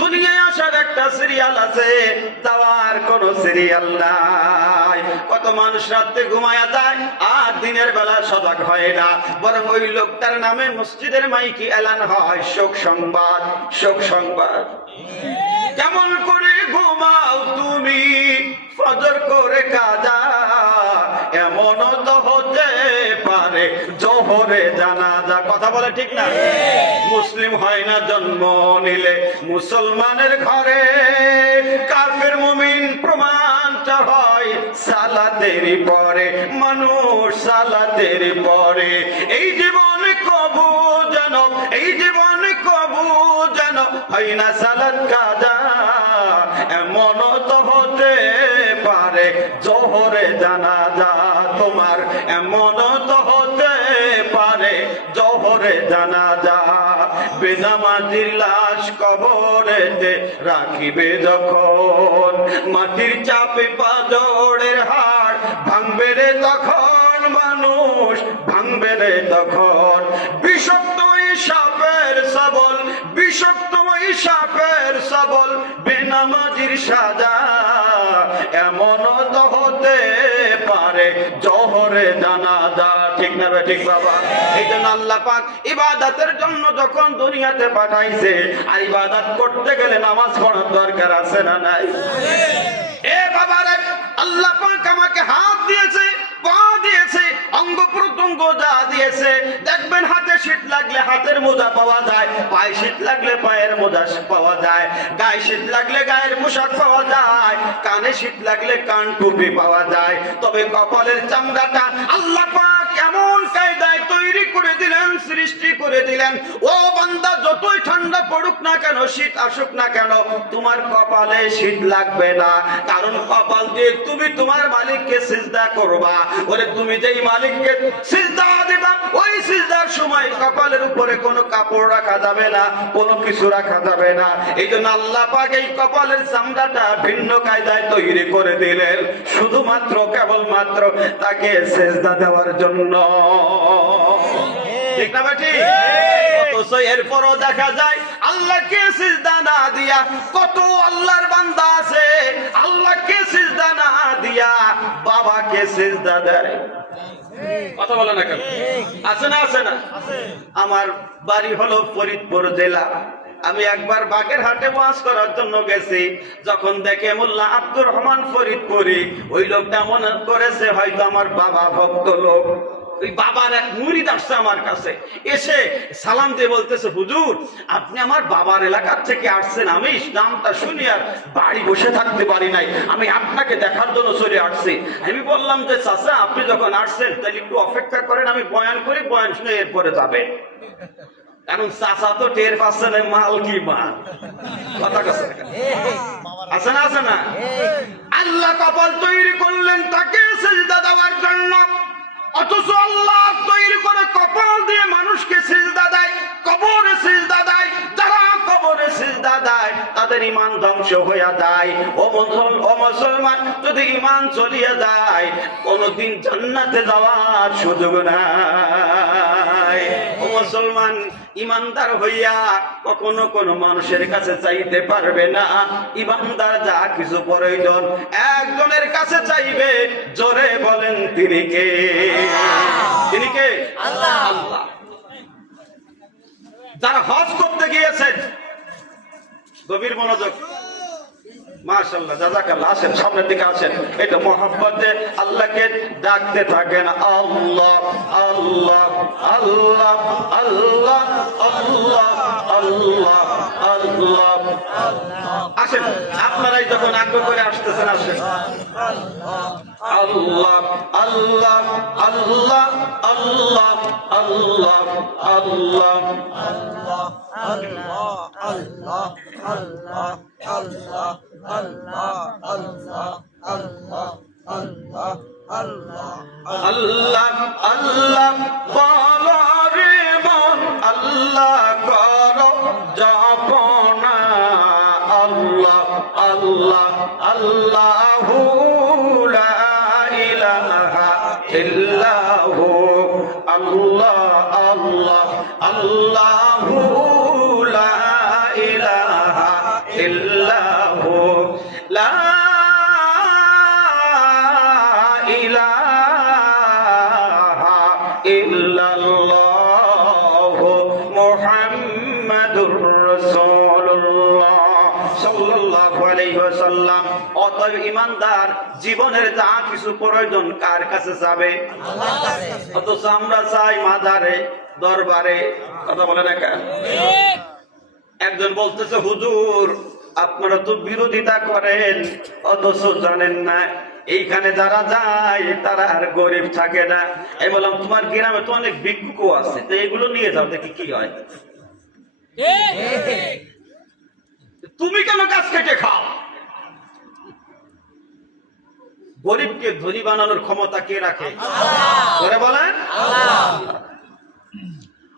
দুনিয়ায় আসার একটা সিরিয়াল আছে, যাওয়ার কোন সিরিয়াল নাই। কত মানুষ রাতে ঘুমায়া যায় আর দিনের বেলা সজাগ হয় না, বরং ওই লোকটার নামে মসজিদের মাইকে এলান হয় শোক সংবাদ, শোক সংবাদ। কেমন করে ঘুমাও তুমি ফজর করে কাজা, এমন তো হতে পারে জোহরে জানাজা। কথা বলে ঠিক না? মুসলিম হয় না জন্ম নিলে মুসলমানের ঘরে, কাফের মুমিন প্রমাণটা হয় সালাতের পরে, মানুষ সালাতের পরে। এই জীবন কবু যেন, এই জীবন কবু যেন হয় না সালাত কাজা, এমন তো হতে পারে জোহরে জানাজা তোমার, এমন তো হতে পারে জোহরে জানাজা। বেনামাজির লাশ কবরেতে রাখিবে যখন, মাটির চাপে পাজরের হাড় ভাঙবে রে তখন, মানুষ ভাঙবে রে তখন। বিষাক্ত ওই সাপের সবল, বিষাক্ত ওই সাপের সবল, বেনামাজির সাজা, এমন তো হতে পারে জোহরে জানাজা। ঠিক না ঠিক বাবা? এই জন্য আল্লাহ পাক ইবাদতের জন্য যখন দুনিয়াতে পাঠাইছে, আর ইবাদত করতে গেলে নামাজ পড়ার দরকার আছে না নাই? এ বাবা রে, আল্লাহ পাক আমাকে হাত দিয়েছে, পা দিয়েছে, অঙ্গ প্রত্যঙ্গ যা দিয়েছে, দেখবেন হাতে শীত লাগলে হাতের মোজা পাওয়া যায়, পায়ে শীত লাগলে পায়ের মোজা পাওয়া যায়, গায়ে শীত লাগলে গায়ের পোশাক পাওয়া যায়, কানে শীত লাগলে কান টুপি পাওয়া যায়। তবে কপালের চামড়াটা আল্লাহ পাক এমন কায়দায় তৈরি করে দিলেন, সৃষ্টি করে দিলেন, ও বান্দা যতই ঠান্ডা পড়ুক না কেন, শীত আসুক না কেন, তোমার কপালে শীত লাগবে না। কারণ কপাল দিয়ে তুমি তোমার মালিককে সিজদা করবা। ওরে তুমি যেই মালিককে সিজদা দিবা, ওই সিজদার সময় কপালের উপরে কোনো কাপড় রাখা যাবে না, কোনো কিছু রাখা যাবে না। এই জন্য আল্লাহ পাক এই কপালের চামড়াটা ভিন্ন কায়দায় তৈরি করে দিলেন, শুধুমাত্র কেবলমাত্র তাকে সিজদা দেওয়ার জন্য। ঠিক না বেটি? অথচ এরপরও দেখা যায় আল্লাহকে সিজদা না দিয়া কত আল্লাহর বান্দা আছে আল্লাহকে সিজদা না দিয়া বাবাকে সিজদা দেয়। কথা বলে না কেন? আছে না? আছে না? আমার বাড়ি হলো ফরিদপুর জেলা। আমি একবার বাগেরহাটে ওয়াজ করার জন্য গেছি। যখন দেখে মোল্লা আব্দুর রহমান ফরিদপুরি, ওই লোকটা মনে করেছে হয়তো আমার বাবা ভক্ত লোক। ওই বাবার এক মুরিদ আসছে আমার কাছে, এসে সালাম দিয়ে বলতেছে, হুজুর আপনি আমার বাবার এলাকার থেকে আসছেন, আমি নামটা শুনি আর বাড়ি বসে থাকতে পারি নাই, আমি আপনাকে দেখার জন্য চলে আসছি। আমি বললাম যে চাচা আপনি যখন আসছেন তাহলে একটু অপেক্ষা করেন, আমি বয়ান করি, বয়ান শুনে এরপরে যাবে। কারণ চাচা তো টের পাচ্ছে না মাল কি মাল। কথা আছে না? আছে না? আল্লাহ কপাল তৈরি করলেন তাকে সিজদা দেওয়ার জন্য, অথচ আল্লাহ তৈরি করে কপাল দিয়ে মানুষকে সিজদা দেয়, কবরে সিজদা দেয়। যারা কবরে সিজদা দেয় তাদের ঈমান ধ্বংস হয়ে যায়। ও মুসলমান, যদি ঈমান চলিয়ে যায় কোনদিন জান্নাতে যাওয়ার সুযোগ নাই। ও মুসলমান, ইমানদার হইয়া কখনো কোনো মানুষের কাছে চাইতে পারবে না। ইমানদার যা কিছু প্রয়োজন একজনের কাছে চাইবে। জোরে বলেন তিনি কে? তিনি কে? আল্লাহ। আল্লাহ। যারা হজ করতে গিয়েছেন, গভীর মনোযোগ, মাশাআল্লাহ, জাযাকাল্লাহ, আসেন সামনের দিকে আসেন, এটা মোহাব্বতে আল্লাহকে ডাকতে থাকেন, আল্লাহ আল্লাহ আল্লাহ আল্লাহ আল্লাহ আল্লাহ আল্লাহ। আসেন আপনারাই যখন আগ্রহ করে আসতেছেন, আসেন। আল্লাহ আল্লাহ আল্লাহ আল্লাহ আল্লাহ আল্লাহ আল্লাহ আল্লাহ আল্লাহ আল্লাহ আল্লাহ আল্লাহ আল্লাহ আল্লাহ আল্লাহ আল্লাহ আল্লাহ আল্লাহ বলো রে মন আল্লাহ করো জপনা, আল্লাহ আল্লাহ আল্লাহু লা ইলাহা ইল্লাহু, আল্লাহ আল্লাহ আল্লাহু লা ইলাহা ইল্লাহু, লা ইলাহা ইল্লাল্লাহু মুহাম্মাদুর রাসূলুল্লাহ সাল্লাল্লাহু আলাইহি ওয়াসাল্লাম। অতএব ঈমানদার জীবনের যা কিছু প্রয়োজন কার কাছে যাবে? আল্লাহর কাছে। অথচ আমরা চাই মাজারে, দরবারে। কথা বলে না কেন? একজন বলতেছে, হুজুর আপনারা তো বিরোধিতা করেন অথচ জানেন না এইখানে যারা যায় তারা আর গরিব থাকে না। আমি বললাম তোমার গ্রামে তো অনেক ভিক্ষুকও আছে, তো এগুলো নিয়ে যাও, দেখি কি হয়। তুমি কেন গাছ কেটে খাও? গরিবকে ধনী বানানোর ক্ষমতা কে রাখে? আল্লাহ। বলেন আল্লাহ।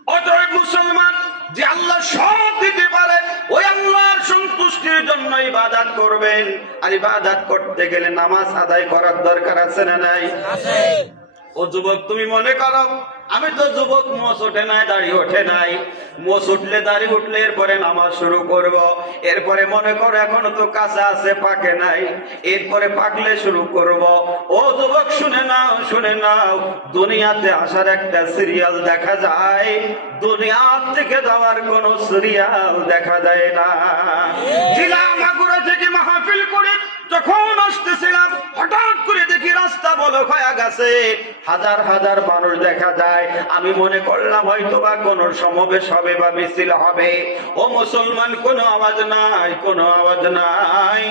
অতএব মুসলমান, যে আল্লাহ সব দিতে পারে ওই আল্লাহর সন্তুষ্টির জন্য ইবাদত করবেন। আর ইবাদত করতে গেলে নামাজ আদায় করার দরকার আছে না নাই? আছে। ও যুবক, তুমি মনে করো আমি তো যুবক, মোচ ওঠে নাই, দাড়ি ওঠে নাই, মোচ উঠলে দাড়ি উঠলে এরপরে নামাজ শুরু করব। এরপরে মনে করো এখনো তো কাঁচা আছে, পাকে নাই, এরপরে পাকলে শুরু করব। ও যুবক শুনে নাও, শুনে নাও, দুনিয়াতে আসার একটা সিরিয়াল দেখা যায়, দুনিয়া থেকে যাওয়ার কোন সিরিয়াল দেখা যায় না। জেলা মাগুরা থেকে মাহফিল করে যখন আসতেছিলাম হঠাৎ করে দেখি রাস্তা ব্লক হয়ে গেছে, হাজার হাজার মানুষ দেখা যায়। আমি মনে করলাম হয়তো বা কোনো সমাবেশ হবে বা মিছিল হবে। ও মুসলমান, কোনো আওয়াজ নাই, কোনো আওয়াজ নাই।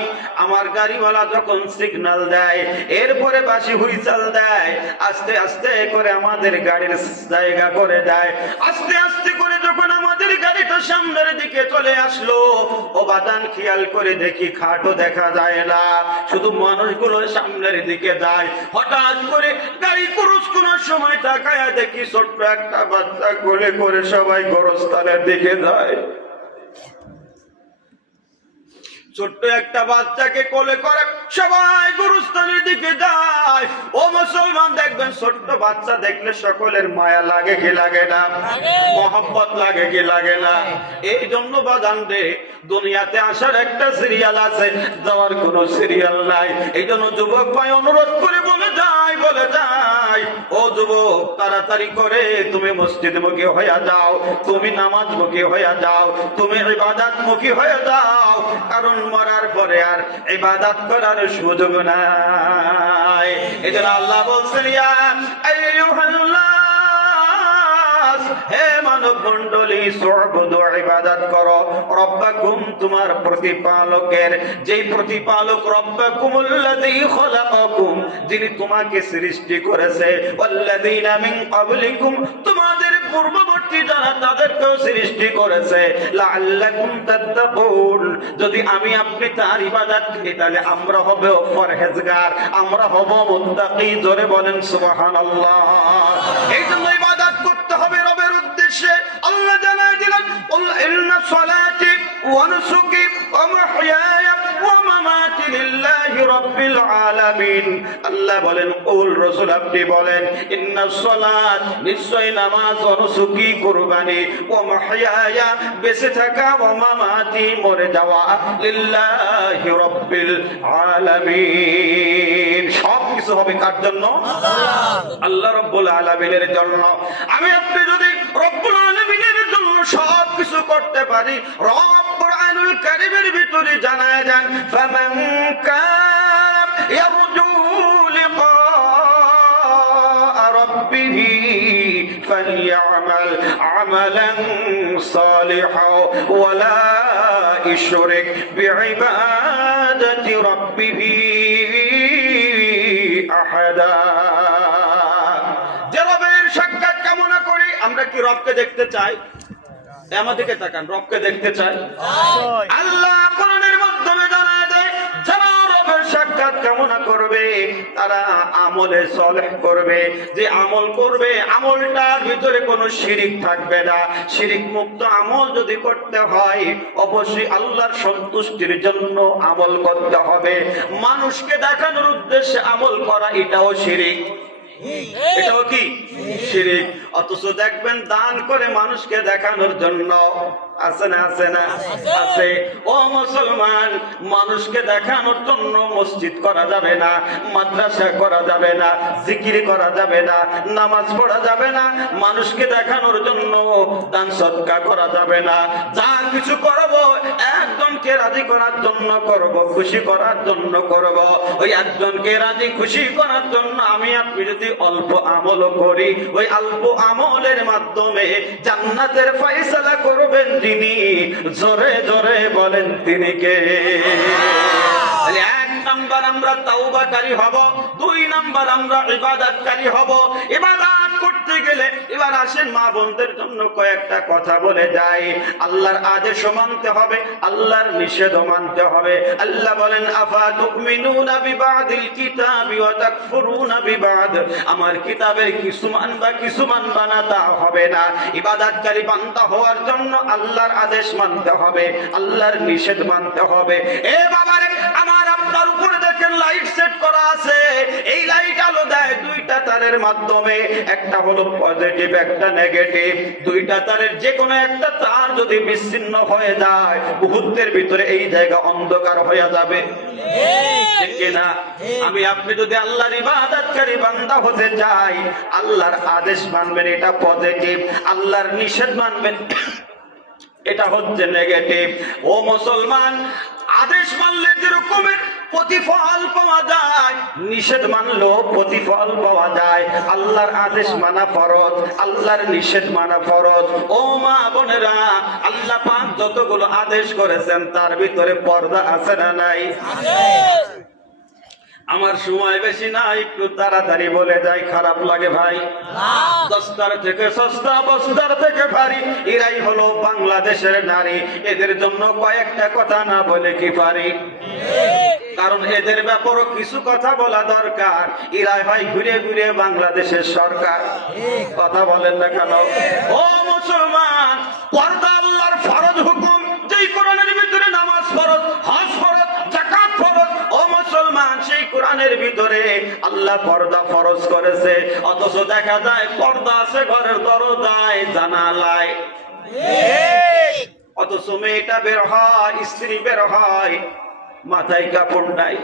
আমার গাড়িওয়ালা যখন সিগন্যাল দেয়, এরপরে বাঁশি হুইসেল দেয়, আস্তে আস্তে করে আমাদের গাড়ির জায়গা করে দেয়। আস্তে আস্তে করে যখন আমাদের গাড়িটা সামনের দিকে চলে আসলো, ও বাদান খেয়াল করে দেখি খাটও দেখা যায় না, শুধু মানুষগুলো সামনের দিকে যায়। হঠাৎ করে গাড়ি ক্রস করার সময় তাকায় দেখি ছোট্ট একটা বাচ্চা কোলে করে সবাই গোরস্থানের দিকে যায়। ছোট্ট একটা বাচ্চাকে কোলে করে সবাই গুরুস্থানের দিকে যায়। ও মুসলমান, দেখবেন ছোট্ট বাচ্চা দেখলে সকলের মায়া লাগে কি লাগে না? মহব্বত লাগে কি লাগে না? এই জন্য বাদান রে, দুনিয়াতে আসার একটা সিরিয়াল আছে, যাওয়ার কোনো সিরিয়াল নাই। এই জন্য যুবক ভাই অনুরোধ করে বলে যায়, ও যুবক, তাড়াতাড়ি করে তুমি মসজিদমুখী হয়ে যাও, তুমি নামাজমুখী হয়ে যাও, তুমি ইবাদতমুখী হয়ে যাও। কারণ মরার পরে আর ইবাদত করার সুযোগ নাই। এজন্য আল্লাহ বলছেন, ইয়া আইয়ুহান নাস, হে মানব মণ্ডলী, সুবুদু, ইবাদত করো রব্বাকুম, তোমার প্রতিপালকের। যেই প্রতিপালক রব্বাকুমুল্লাযী খালাকাকুম, যিনি তোমাকে সৃষ্টি করেছে, ওয়াল্লাযীনা মিন ক্বাবলিকুম, তোমাদের পূর্ববর্তী যারা তাদেরকেও সৃষ্টি করেছে, লাআল্লাকুম তাত্তাকুন, যদি আমি আপনি তার ইবাদত করি তাহলে আমরা হব পরহেজগার, আমরা হব মুত্তাকি। জোরে বলেন সুবহানাল্লাহ। এই জন্য ইবাদত করতে হবে রবের উদ্দেশ্যে। আল্লাহ জানায় দিলেন, কুল ইন্না সলাতি ওয়া নুসুকি ওয়া মাহইয়ায়া ওয়া মামাতি লিল্লাহি রাব্বিল আলামিন। আল্লাহ বলেন, ওল রাসূল আপনি বলেন, ইন্না সলাত, নিশ্চয় নামাজ, ওয়া নুসুকি, কুরবানি, ওয়া মাহইয়ায়া, বেঁচে থাকা, ওয়া মামাতি, মরে যাওয়া, লিল্লাহি রাব্বিল আলামিন। সব কিছু হবে কার জন্য? আল্লাহ রাব্বুল আলামিনের জন্য। আমি আপনি যদি রব্বুল আলামিনের জন্য সব কিছু করতে পারি, রব কুরআনুল কারীমের ভিতরে জানায় যান, ফামান কান ইয়ারজু লিকা রাব্বিহি ফালইআমাল আমালান সালিহা ওয়া লা ইশরিক বিইবাদাতি রাব্বিহি আহাদা। যে রবের সাক্ষাৎ কামনা করি, আমরা কি রবকে দেখতে চাই? আমাদেরকে তাকান, রবকে দেখতে চাই। আল্লাহ কোরআনের মাধ্যমে জানায় দেয়, যারা রবের সাক্ষাৎ কামনা করবে তারা আমলে সালেহ করবে। যে আমল করবে, আমলটার ভিতরে কোনো শিরিক থাকবে না। শিরিক মুক্ত আমল যদি করতে হয়, অবশ্যই আল্লাহর সন্তুষ্টির জন্য আমল করতে হবে। মানুষকে দেখানোর উদ্দেশ্যে আমল করা, এটাও শিরিক। এটাও কি শিরিক। অথচ দেখবেন দান করে মানুষকে দেখানোর জন্য, আছে না? আছে না? আছে। ও মুসলমান, মানুষকে দেখানোর জন্য মসজিদ করা যাবে না, মাদ্রাসা করা যাবে না, জিকির করা যাবে না, নামাজ পড়া যাবে না। মানুষকে দেখানোর জন্য দান সদকা করা যাবে না। যা কিছু করব, একজনকে রাজি করার জন্য করব, খুশি করার জন্য করব। ওই একজনকে রাজি খুশি করার জন্য আমি আপনি যদি অল্প আমল করি, ওই অল্প আমলের মাধ্যমে জান্নাতের ফয়সালা করবেন তিনি। জোরে জোরে বলেন তিনি কে? এক নাম্বার আমরা তাওবাকারী হব, দুই নাম্বার আমরা ইবাদতকারী হব। ইবাদত করতে গেলে এবার আসেন মা বোনদের জন্য কয়েকটা কথা বলে যাই। আল্লাহর আদেশ মানতে হবে, আল্লাহর নিষেধ মানতে হবে। আল্লাহ বলেন, আফা তুমিনুনা বিবাদিল কিতাবি ওয়া তাকফুরুনা বিবাদ, আমার কিতাবের কিছু মানবা কিছু মানবা না, তা হবে না। ইবাদতকারী বান্দা হওয়ার জন্য আল্লাহর আদেশ মানতে হবে, আল্লাহর নিষেধ মানতে হবে। এ বাবারে, আমার আপনার উপরে দেখেন লাইট সেট করা আছে। এই লাইট আলো দেয় দুইটা তারের মাধ্যমে, একটা হলো পজিটিভ, একটা নেগেটিভ। দুইটা তারের যে কোনো একটা তার যদি বিচ্ছিন্ন হয়ে যায়, মুহূর্তের ভিতরে এই জায়গা অন্ধকার হয়ে যাবে, ঠিক কিনা? আমি আপনি যদি আল্লাহর ইবাদতকারী বান্দা হতে চাই, আল্লাহর আদেশ মানবেন, এটা পজিটিভ। আল্লাহর নিষেধ মানবেন, এটা হচ্ছে নেগেটিভ। ও মুসলমান, আদেশ মানলে যেরকমের প্রতিফল পাওয়া যায়, নিষেধ মানলেও প্রতিফল পাওয়া যায়। আল্লাহর আদেশ মানা ফরজ, আল্লাহর নিষেধ মানা ফরজ। ও মা বোনেরা, আল্লাহ পাক যতগুলো আদেশ করেছেন তার ভিতরে পর্দা আছে না নাই? আমার সময় বেশি না, একটু তাড়াতাড়ি বলে যাই, খারাপ লাগে ভাই? দস্তার থেকে সস্তা, বস্তার থেকে ভারী, এরাই হলো বাংলাদেশের নারী। এদের জন্য কয়েকটা কথা না বলে কি পারি? কারণ এদের ব্যাপারও কিছু কথা বলা দরকার। এরাই হয় ঘুরে ঘুরে বাংলাদেশের সরকার। কথা বলেন না কেন? ও মুসলমান, পর্দা আল্লাহর ফরজ হুকুম। যেই কোরআনের ভিতরে নামাজ ফরজ, হজ ফরজ, যাকাত ফরজ, ও মুসলমান সেই কোরআনের ভিতরে আল্লাহ পর্দা ফরজ করেছে। অথচ দেখা যায় পর্দা আছে ঘরের দরজায়, জানালায়। অথচ মেয়েটা বের হয়, স্ত্রী বের হয়, মাথায় কাপড় নাই।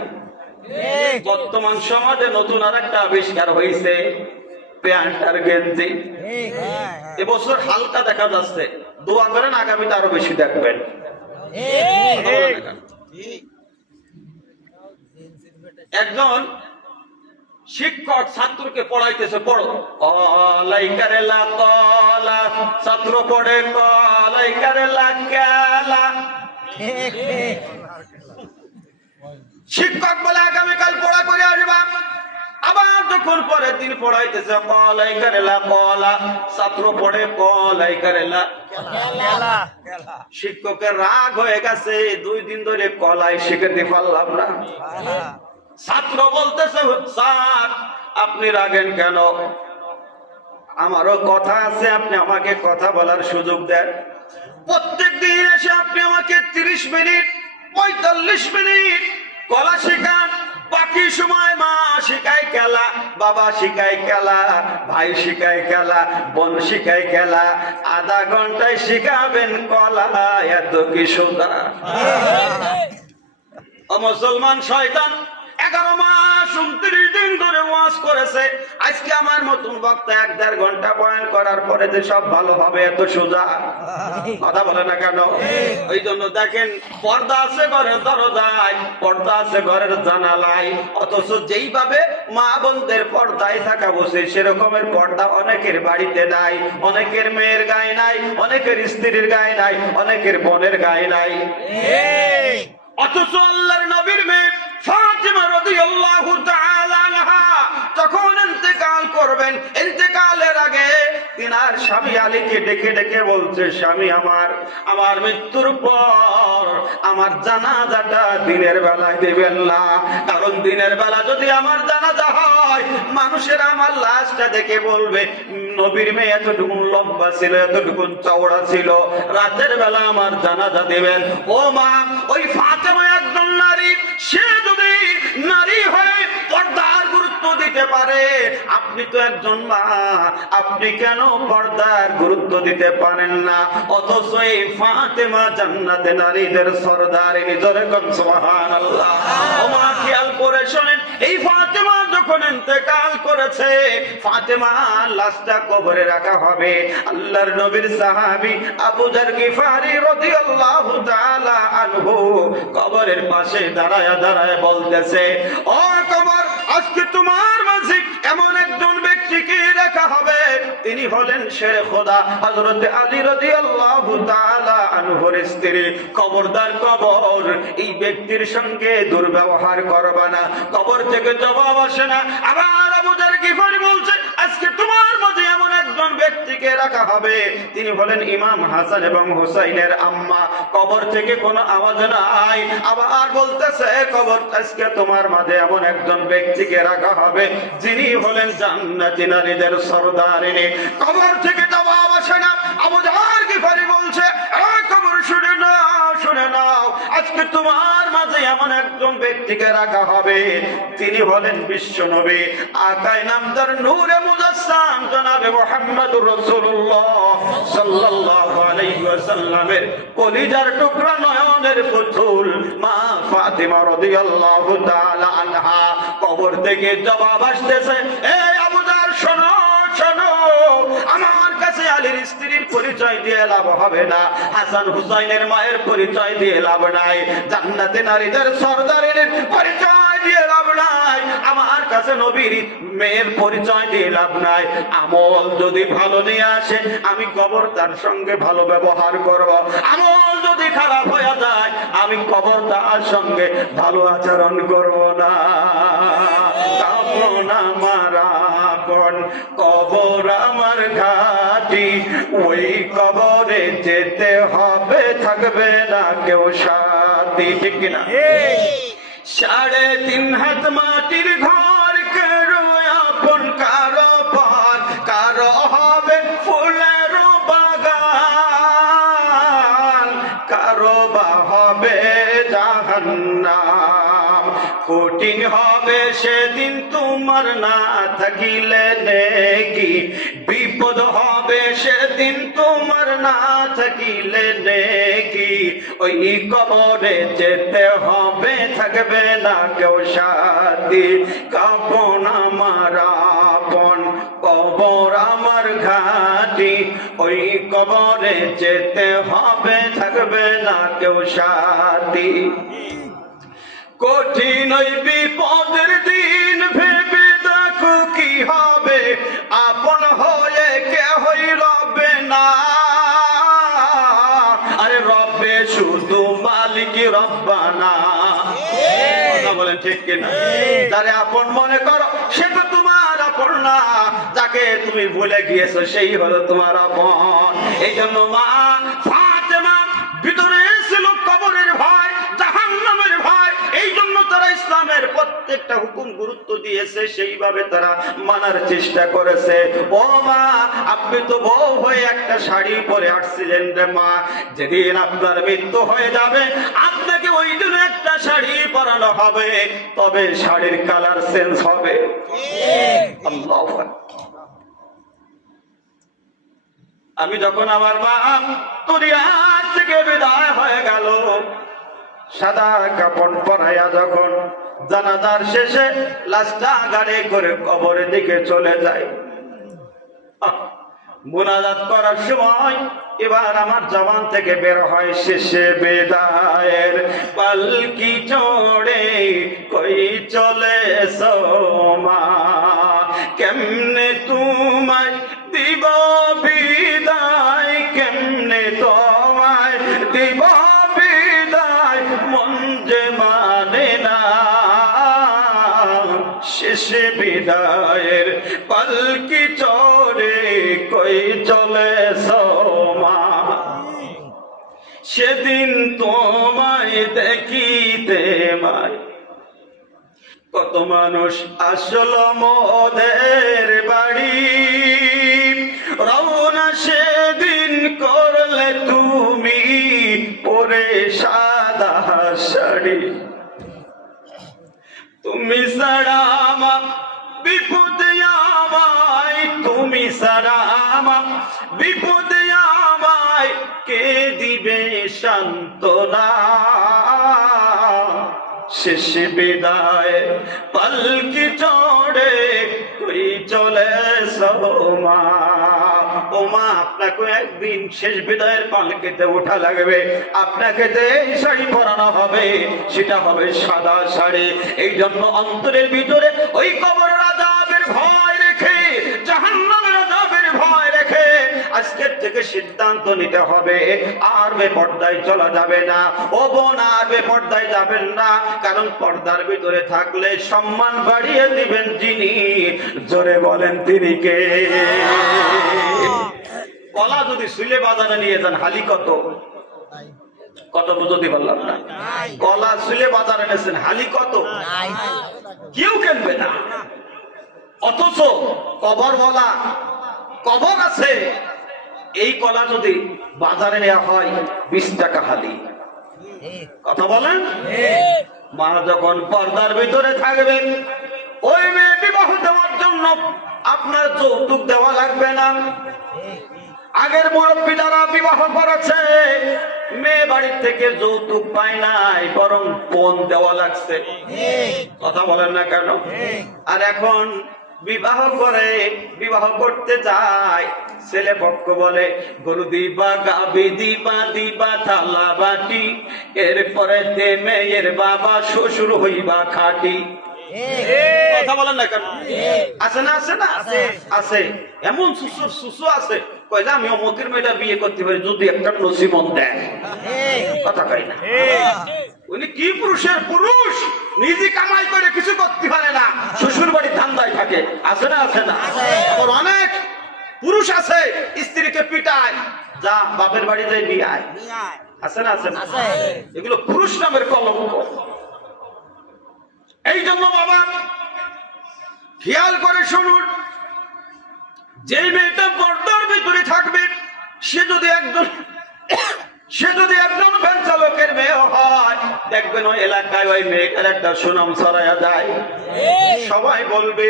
বর্তমান সমাজে নতুন আর একটা আবিষ্কার হয়েছে, প্যান্ট আর গেঞ্জি। এবছর হালকা দেখা যাচ্ছে, দোয়া করেন আগামীতে আরো বেশি দেখবেন। একজন শিক্ষক ছাত্রকে পড়াইতেছে, পড়ো কলাই কারেলা কলা, ছাত্র পড়ে কলাই কারেলা কেলা। শিক্ষক বলে আগামীকাল পড়া করে আসবা। আবার যখন পরের দিন পড়াইতেছে কলাই কারেলা কলা, ছাত্র পড়ে কলাই কারেলা কেলা। শিক্ষকের রাগ হয়ে গেছে, 2 দিন ধরে কলাই শিখাতে পারলাম না। ছাত্র বলতেছে, স্যার আপনি রাগেন কেন? আমারও কথা আছে, আপনি আমাকে কথা বলার সুযোগ দেন। প্রত্যেক দিন এসে আপনি আমাকে 30 মিনিট 45 মিনিট কলা শেখান, বাকি সময় মা শিখায় খেলা, বাবা শিখায় খেলা, ভাই শিখায় খেলা, বোন শিখায় খেলা। আধা ঘন্টায় শিখাবেন কলা, এত কি সোজা? ও মুসলমান শয়তান 11 মাস 29 দিন ধরে ওয়াজ করেছে। আজকে আমার মতন বক্তা 1-1.5 ঘন্টা বয়ান করার পরে যে সব ভালোভাবে এত সোজা? কথা বলে না কেন? ওই জন্য দেখেন, পর্দা আছে ঘরের দরজায়, পর্দা আছে ঘরের জানালায়। অথচ যেইভাবে মা বোনদের পর্দায় থাকা বসে, সেরকমের পর্দা অনেকের বাড়িতে নাই, অনেকের মেয়ের গায়ে নাই, অনেকের স্ত্রীর গায়ে নাই, অনেকের বোনের গায়ে নাই। অথচ আল্লাহর নবীর মেয়ে ফাতিমা রাদিয়াল্লাহু তাআলা আনহা যখন ইন্তেকাল করবেন, ইন্তেকালের আগে তিনার স্বামী আলীকে ডেকে ডেকে বলছে, স্বামী আমার মৃত্যুর পর আমার জানাজাটা দিনের বেলায় দিবেন না। কারণ দিনের বেলা যদি আমার জানাজা হয়, মানুষেরা আমার লাশটা দেখে বলবে নবীর মেয়ে এতটুকু লম্বা ছিল, এতটুকু চওড়া ছিল। রাতের বেলা আমার জানাজা দিবেন। ও মা, ওই ফাতেমা একজন নারী, সে যদি নারী হয়ে পর্দার গুরুত্ব দিতে পারে, আপনি তো একজন মা, আপনি কেন পর্দার গুরুত্ব দিতে পারেন না? অথচ এই ফাতেমা জান্নাতে নারীদের সরদারিনী, জোরে কোন সুবহানাল্লাহ। ও মা, খেয়াল করে শোনেন, এই ফাতেমা যখন ইন্তেকাল করেছে, ফাতেমা লাশটা কবরে রাখা হবে। আল্লাহর নবীর সাহাবী আবু যার গিফারি রাদিয়াল্লাহু তাআলা আনহু কবরের পাশে দাঁড়ায় দাঁড়ায় বলতেছে, ও কবর, আজকে তোমার মাঝে এমন একজন ব্যক্তিকে রাখা হবে, তিনি হলেন শেরে খোদা হযরত আলী রাদিয়াল্লাহু তাআলা আনহুর স্ত্রী। খবরদার কবর, এই ব্যক্তির সঙ্গে দুর্ব্যবহার করবা না। কবর থেকে জবাব আসে না। আবার আবু যার গিফারি বলছে, আজকে তোমার মাঝে এমন একজন ব্যক্তিকে রাখা হবে, তিনি হলেন ইমাম হাসান এবং হুসাইনের আম্মা। কবর থেকে কোনো আওয়াজ নাই। আবার বলতেছে, কবর, আজকে তোমার মাঝে এমন একজন ব্যক্তিকে রাখা হবে, যিনি হলেন জান্নাতি নারীদের সরদারিনী। কবর থেকে জবাব আসে না। আবু যার গিফারি বলছে, কবর শুনে নাও, শুনে নাও, আজকে তোমার মাঝে এমন একজন ব্যক্তিকে রাখা হবে, তিনি হলেন বিশ্ব নবী, আকায়ে নামদার নূরে মুজাসসাম জনাবে মুহাম্মদুর রাসূলুল্লাহ সাল্লাল্লাহু আলাইহি ওয়াসাল্লামের কলিজার টুকরা নয়নের পুতুল মা ফাতিমা রাদিয়াল্লাহু তাআলা আনহা। কবর থেকে জবাব আসতেছে, এই আবু যার শোনো, শোনো, আমার কাছে আলীর স্ত্রীর পরিচয় দিয়ে লাভ হবে না, হাসান হুসাইনের মায়ের পরিচয় দিয়ে লাভ নাই, জান্নাতে নারীদের সরদারের পরিচয় দিয়ে লাভ নাই, আমার কাছে নবীর মেয়ের পরিচয় দিয়ে লাভ নাই। আমল যদি ভালো নিয়ে আসে আমি কবর তার সঙ্গে ভালো ব্যবহার করব, আমল যদি খারাপ হয়ে যায় আমি কবর তার সঙ্গে ভালো আচরণ করব না। কাফন আমার আপন, কবর আমার ঘাটি, ওই কবরে যেতে হবে, থাকবে না কেউ সাথী, ঠিক কিনা? 3.5 হাত মাটির ঘর, কারো আপন কারো পর, কারো হবে ফুলের বাগান, কারো বা হবে জাহান্নাম। কঠিন হবে সেদিন তোমার না থাকিলে নেকি, বিপদ হবে সেদিন তোমার না থাকিলে নেকি, ওই কবরে যেতে হবে, থাকবে না কেউ সাথী। কাফন আমার আপন, কবর আমার ঘাটি, ওই কবরে যেতে হবে, থাকবে না কেউ সাথী। কঠিন ওই বিপদের দিন ভেবে দেখো কি হবে, আপন হয়ে কেহই রবে না, আরে রবে শুধু মালিক রব্বানা। কথা বলেন ঠিক কিনা? যারে আপন মনে করো সে তো তোমার আপন না, যাকে তুমি ভুলে গিয়েছো সেই হলো তোমার আপন। এই জন্য মা ফাতেমা ভিতরে ছিল কবরের ভয়, জাহান্নামের ভয়, এই জন্য তারা ইসলামের প্রত্যেকটা হুকুম গুরুত্ব দিয়েছে, সেইভাবে তারা মানার চেষ্টা করেছে। ও মা, আপনি তো বউ হয়ে একটা শাড়ি পরে আসছিলেন রে মা, যেদিন আপনার মৃত্যু হয়ে যাবে আপনাকে ওই দিন একটা শাড়ি পরানো হবে, তবে শাড়ির কালার চেঞ্জ হবে। আল্লাহু আকবার। আমি যখন আমার মা দুনিয়া থেকে বিদায় হয়ে গেল, সাদা কাপড় পরাইয়া যখন জানাজার শেষে লাশটা গাড়ি করে কবরের দিকে চলে যায়, মুনাজাত করার সময় এবার আমার জবান থেকে বের হয় শেষে বিদায়ের পালকি চড়ে কই চলেছো মা, কেমনে তোমায় দিব বিদায়, কেমনে তোমায় দিব বিদায়, মন যে মানে না, শেষে বিদায়ের পালকি চড়ে কই চলেছো মা, সেদিন তোমায় দেখিতে মায়, কত মানুষ আসলো মোদের বাড়ি, রওনা সেদিন করলে তুমি পরে সাদা শাড়ি, তুমি ছাড়া আমার বিপদে আমায়, তুমি ছাড়া আমার বিপদে আমায় কে দিবে সান্ত্বনা, শেষ বিদায় পালকি চড়ে কই চলেছো মা। ও মা, আপনাকে একদিন শেষ বিদায়ের পালকিতে ওঠা লাগবে, আপনাকে যে শাড়ি পরানো হবে সেটা হবে সাদা শাড়ি। এই জন্য অন্তরের ভিতরে ওই কবর আযাবের ভয় রেখে, জাহান্নামের আযাবের ভয় রেখে আজকের থেকে সিদ্ধান্ত নিতে হবে, আর বেপর্দায় চলা যাবে না। ও বোন, আর বেপর্দায় যাবেন না, কারণ পর্দার ভিতরে থাকলে সম্মান বাড়িয়ে দিবেন যিনি, জোরে বলেন তিনি কে? কলা যদি সুলে বাজারে নিয়ে যান হালি কত, কত বুঝতে পারলাম না। কলা সুলে বাজারে এনেছেন হালি কত, কেউ কিনবে না। অথচ কবর বলা কবর আছে, এই কলা যদি বাজারে নেওয়া হয় 20 টাকা হালি। কথা বলেন? মা যখন পর্দার ভিতরে থাকবেন, ওই মেয়ে বিবাহ দেওয়ার জন্য আপনার যৌতুক দেওয়া লাগবে না। আগের মুরব্বী যারা বিবাহ করেছে মেয়ে বাড়ির থেকে যৌতুক পায় নাই, বরং পণ দেওয়া লাগছে। কথা বলেন না কেন? আর এখন বিবাহ করে, বিবাহ করতে যায়, ছেলে পক্ষ বলে গরু দিবা, গাবি দিবা, দিবা থালা বাটি, এরপরে মেয়ের বাবা শ্বশুর হইবা খাটি। কথা বলেন না কেন? আছে না? আছে না? আছে। এমন সুসু আছে কয় যে আমি অমুকের মেয়েটা বিয়ে করতে পারি যদি একটা নসিবন দেয়। কথা কয় না? উনি কি পুরুষের পুরুষ, নিজে কামাই করে কিছু করতে পারে না, শ্বশুর বাড়ির ধান্দায় থাকে। আছে না? আছে না? আবার অনেক পুরুষ আছে স্ত্রীকে পিটায়, যা বাপের বাড়ি যায় বিয়ে আয়। আছে না? আছে না? এগুলো পুরুষ নামের কলঙ্ক। এই জন্য বাবা খেয়াল করে শুনুন, যে মেয়েটা পর্দার ভিতরে থাকবে সে যদি একজন ভ্যান চালকের মেয়ে হয়, দেখবেন ওই এলাকায় ওই মেয়েটার একটা সুনাম ছড়ায়া যায়। সবাই বলবে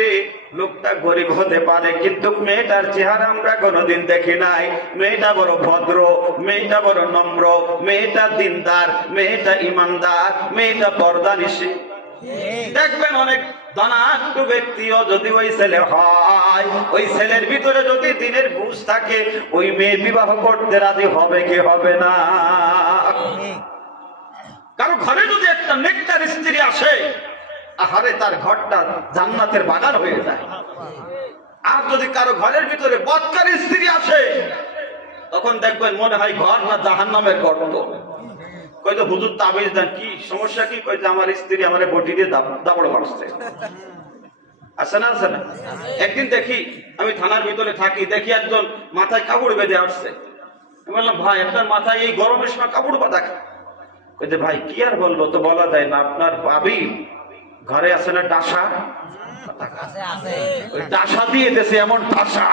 লোকটা গরিব হতে পারে কিন্তু মেয়েটার চেহারা আমরা কোনোদিন দেখি নাই, মেয়েটা বড় ভদ্র, মেয়েটা বড় নম্র, মেয়েটা দিনদার, মেয়েটা ইমানদার, মেয়েটা পর্দানিশী। দেখবেন অনেক ধনাঢ্য ব্যক্তিও যদি ওই ছেলে হয়, ওই ছেলের ভিতরে যদি দিনের বুঝ থাকে, ওই মেয়ে বিবাহ করতে রাজি হবে কি হবে না? কারো ঘরে যদি একটা নেককার স্ত্রী আসে, আহারে তার ঘরটা জান্নাতের বাগান হয়ে যায়। আর যদি কারো ঘরের ভিতরে বদকার স্ত্রী আসে, তখন দেখবেন মনে হয় ঘর না জাহান্নামের গর্ত। কইতো হুজুর তাবিজ দেন, কি সমস্যা কি? কইতো আমার স্ত্রী আমারে বটি দিয়ে দাবড় মারছে। আছে না? আছে না? একদিন দেখি, আমি থানার ভিতরে থাকি, দেখি একজন মাথায় কাপড় বেঁধে আসছে। আমি বললাম ভাই আপনার মাথায় এই গরমের সময় কাপড় বাঁধা? কইতে ভাই কি আর বলবো, তো বলা যায় না, আপনার ভাবি ঘরে আছে না ডাসা, ওই ডাসা দিয়ে দেশে এমন ঠাসা।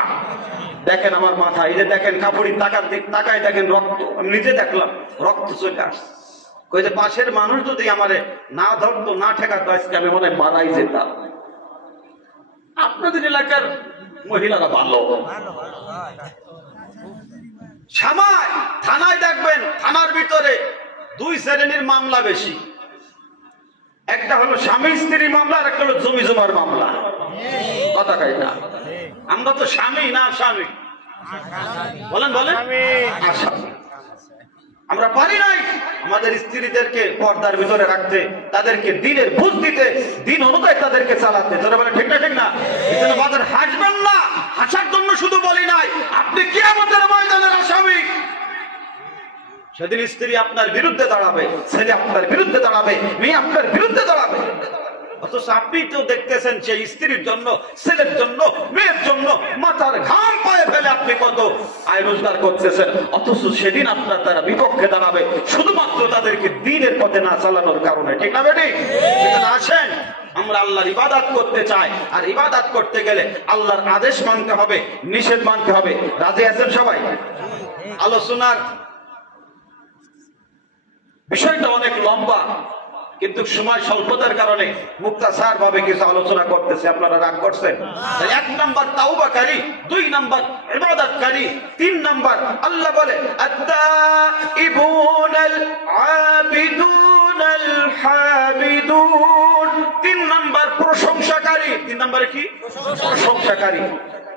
দেখেন আমার মাথা, এই যে দেখেন কাপড়ি তাকায় দেখেন রক্ত, আমি নিজে দেখলাম রক্ত চলে আসছে। কই যে পাশের মানুষ যদি আমারে না ধরতো, না ঠেকাতো, আজকে আমি মনে হয় মারাই যেতাম। আপনাদের এলাকার মহিলারা ভালো। সামাই থানায় দেখবেন, থানার ভিতরে দুই শ্রেণীর মামলা বেশি। একটা হলো স্বামী স্ত্রী মামলা, আর একটা হলো জমি জমার মামলা। কথা কয় না? আমরা তো স্বামী না স্বামী? বলেন বলেন। আমরা পারি নাই আমাদের স্ত্রীদেরকে পর্দার ভিতরে রাখতে, তাদেরকে দিনের বুঝ দিতে, দিন অনুযায়ী তাদেরকে চালাতে। যারা বলে ঠিক না, ঠিক না? এজন্য বাজার হাসবেন না, হাসার জন্য শুধু বলি নাই, আপনি কিয়ামতের ময়দানের আসামি। সেদিন স্ত্রী আপনার বিরুদ্ধে দাঁড়াবে, ছেলে আপনার বিরুদ্ধে দাঁড়াবে, মেয়ে আপনার বিরুদ্ধে দাঁড়াবে। অথচ আপনি তো দেখতেছেন সেই স্ত্রীর জন্য, ছেলের জন্য, মেয়ের জন্য মাথার ঘাম পায়ে ফেলে আপনি কত আয় রোজগার করতেছেন, অথচ সেদিন আপনার তারা বিপক্ষে দাঁড়াবে শুধুমাত্র তাদেরকে দ্বীনের পথে না চালানোর কারণে। ঠিক না বেটি? আসেন, আমরা আল্লাহর ইবাদত করতে চাই, আর ইবাদত করতে গেলে আল্লাহর আদেশ মানতে হবে, নিষেধ মানতে হবে। রাজি আছেন সবাই? আলোচনার বিষয়টা অনেক লম্বা, কিন্তু সময় স্বল্পতার কারণে মুক্তাসার ভাবে কিছু আলোচনা করতেছে। আপনারা রাগ করছেন? এক নাম্বার তাওবাকারী, দুই নাম্বার ইবাদতকারী, তিন নাম্বার আল্লাহ বলে আত-তাইবুনাল আবিদুনাল হামিদুন। তিন নাম্বার প্রশংসাকারী। তিন নাম্বারে কি? প্রশংসাকারী।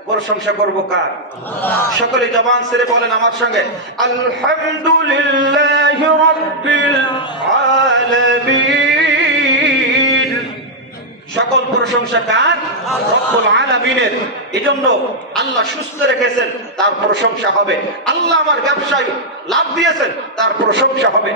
প্রশংসা করব কার? সকলে জবান ছেড়ে বলেন আমার সঙ্গে, আলহামদুলিল্লাহি রাব্বিল আলামিন। সকল প্রশংসা কার? রব্বুল আলামিনের। এজন্য আল্লাহ সুস্থ রেখেছেন, তার প্রশংসা হবে। আল্লাহ আমার ব্যবসায় লাভ দিয়েছেন, তার প্রশংসা হবে।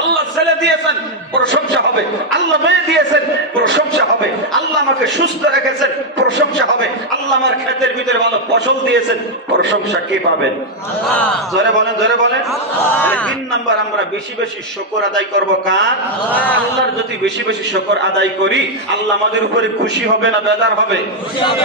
আল্লাহ ছেলে দিয়েছেন, প্রশংসা হবে। আল্লাহ মেয়ে দিয়েছেন, প্রশংসা হবে। আল্লাহ আমাকে সুস্থ রেখেছেন, প্রশংসা হবে। আল্লাহ আমার ক্ষেতের ভিতরে ভালো ফসল দিয়েছেন, প্রশংসা কে পাবেন? আল্লাহ। জোরে বলেন, জোরে বলেন। তিন নাম্বার, আমরা বেশি বেশি শুকর আদায় করব কার? আল্লাহর। যদি বেশি বেশি শুকর আদায় করি, আল্লাহ আমাদের উপরে খুশি হবে না বেজার হবে?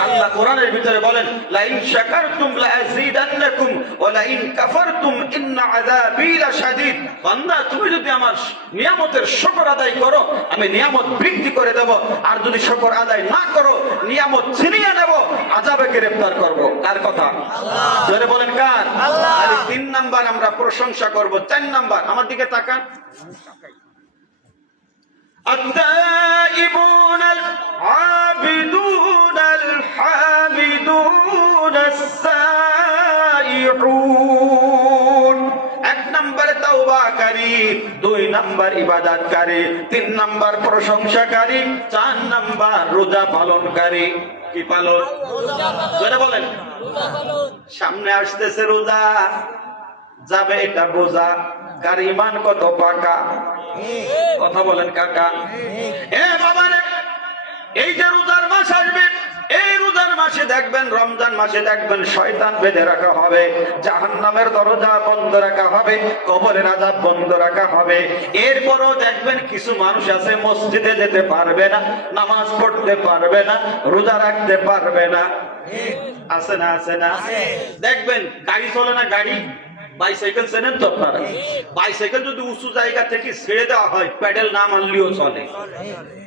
আল্লাহ কোরআনের ভিতরে বলেন, লাইন শাকারতুম লাযীদান্নাকুম ওয়া লাইন কাফারতুম ইন্না আযাবী লাশাদীদ। বান্দা তুমি যদি আমার নিয়ামতের শুকর আদায় করো, আমি নিয়ামত বৃদ্ধি করে দেব, আর যদি শুকর আদায় না করো, নিয়ামত ছিনিয়ে নেব, আযাবে গ্রেফতার করব। কার কথা? আল্লাহ। জোরে বলেন কার? আল্লাহ। আর তিন নাম্বার আমরা প্রশংসা করব। চার নাম্বার, আমার দিকে তাকান, আত-তাইবুনাল আবিদুনাল الحامدون السائحون এক নম্বরে তাওবাকারী, দুই নম্বর ইবাদতকারী, তিন নম্বর প্রশংসাকারী, চার নম্বর রোজা পালনকারী। কি পালন? জোরে বলেন। সামনে আসতেছে রোজা, যাবে এটা বোঝা কার ঈমান কত পাকা। কথা বলেন কাকা। এ বাবারে, এই যে রোজার মাস আসবে, এই রোজার মাসে দেখবেন, রমজান মাসে দেখবেন শয়তান বেঁধে রাখা হবে, জাহান্নামের দরজা বন্ধ রাখা হবে, কবরের আযাব বন্ধ রাখা হবে। এরপরও দেখবেন কিছু মানুষ আছে মসজিদে যেতে পারবে না, নামাজ পড়তে পারবে না, রোজা রাখতে পারবে না। আছে না? আছে না? দেখবেন গাড়ি চলে না, গাড়ি বাইসাইকেল চেনেন তো আপনারা? বাইসাইকেল যদি উঁচু জায়গা থেকে ছেড়ে দেওয়া হয়, প্যাডেল না মারলেও চলে।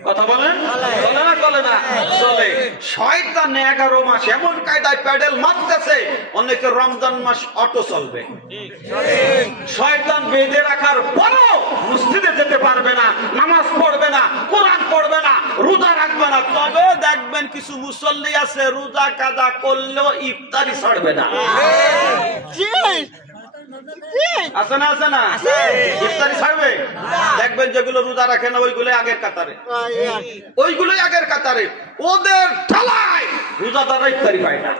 কথা বলেন, চলে না? চলে না? চলে। শয়তান 11 মাস এমন কায়দায় প্যাডেল মারতেছে, অনেকে রমজান মাস অটো চলবে। শয়তান বেঁধে রাখার পরও মসজিদে যেতে পারবে না, নামাজ পড়বে না, কোরআন পড়বে না, রোজা রাখবে না। তবে দেখবেন কিছু মুসল্লি আছে রোজা কাজা করলেও ইফতারি ছাড়বে না। আছে না? আছে না? ইফতারি ছাড়বে। দেখবেন যেগুলো রোজা রাখে না ওইগুলো আগের কাতারে, ওইগুলোই আগের কাতারে। ওদের ঠেলায় রোজাদাররা ইফতারি পায় না।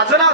আছে না? আছে।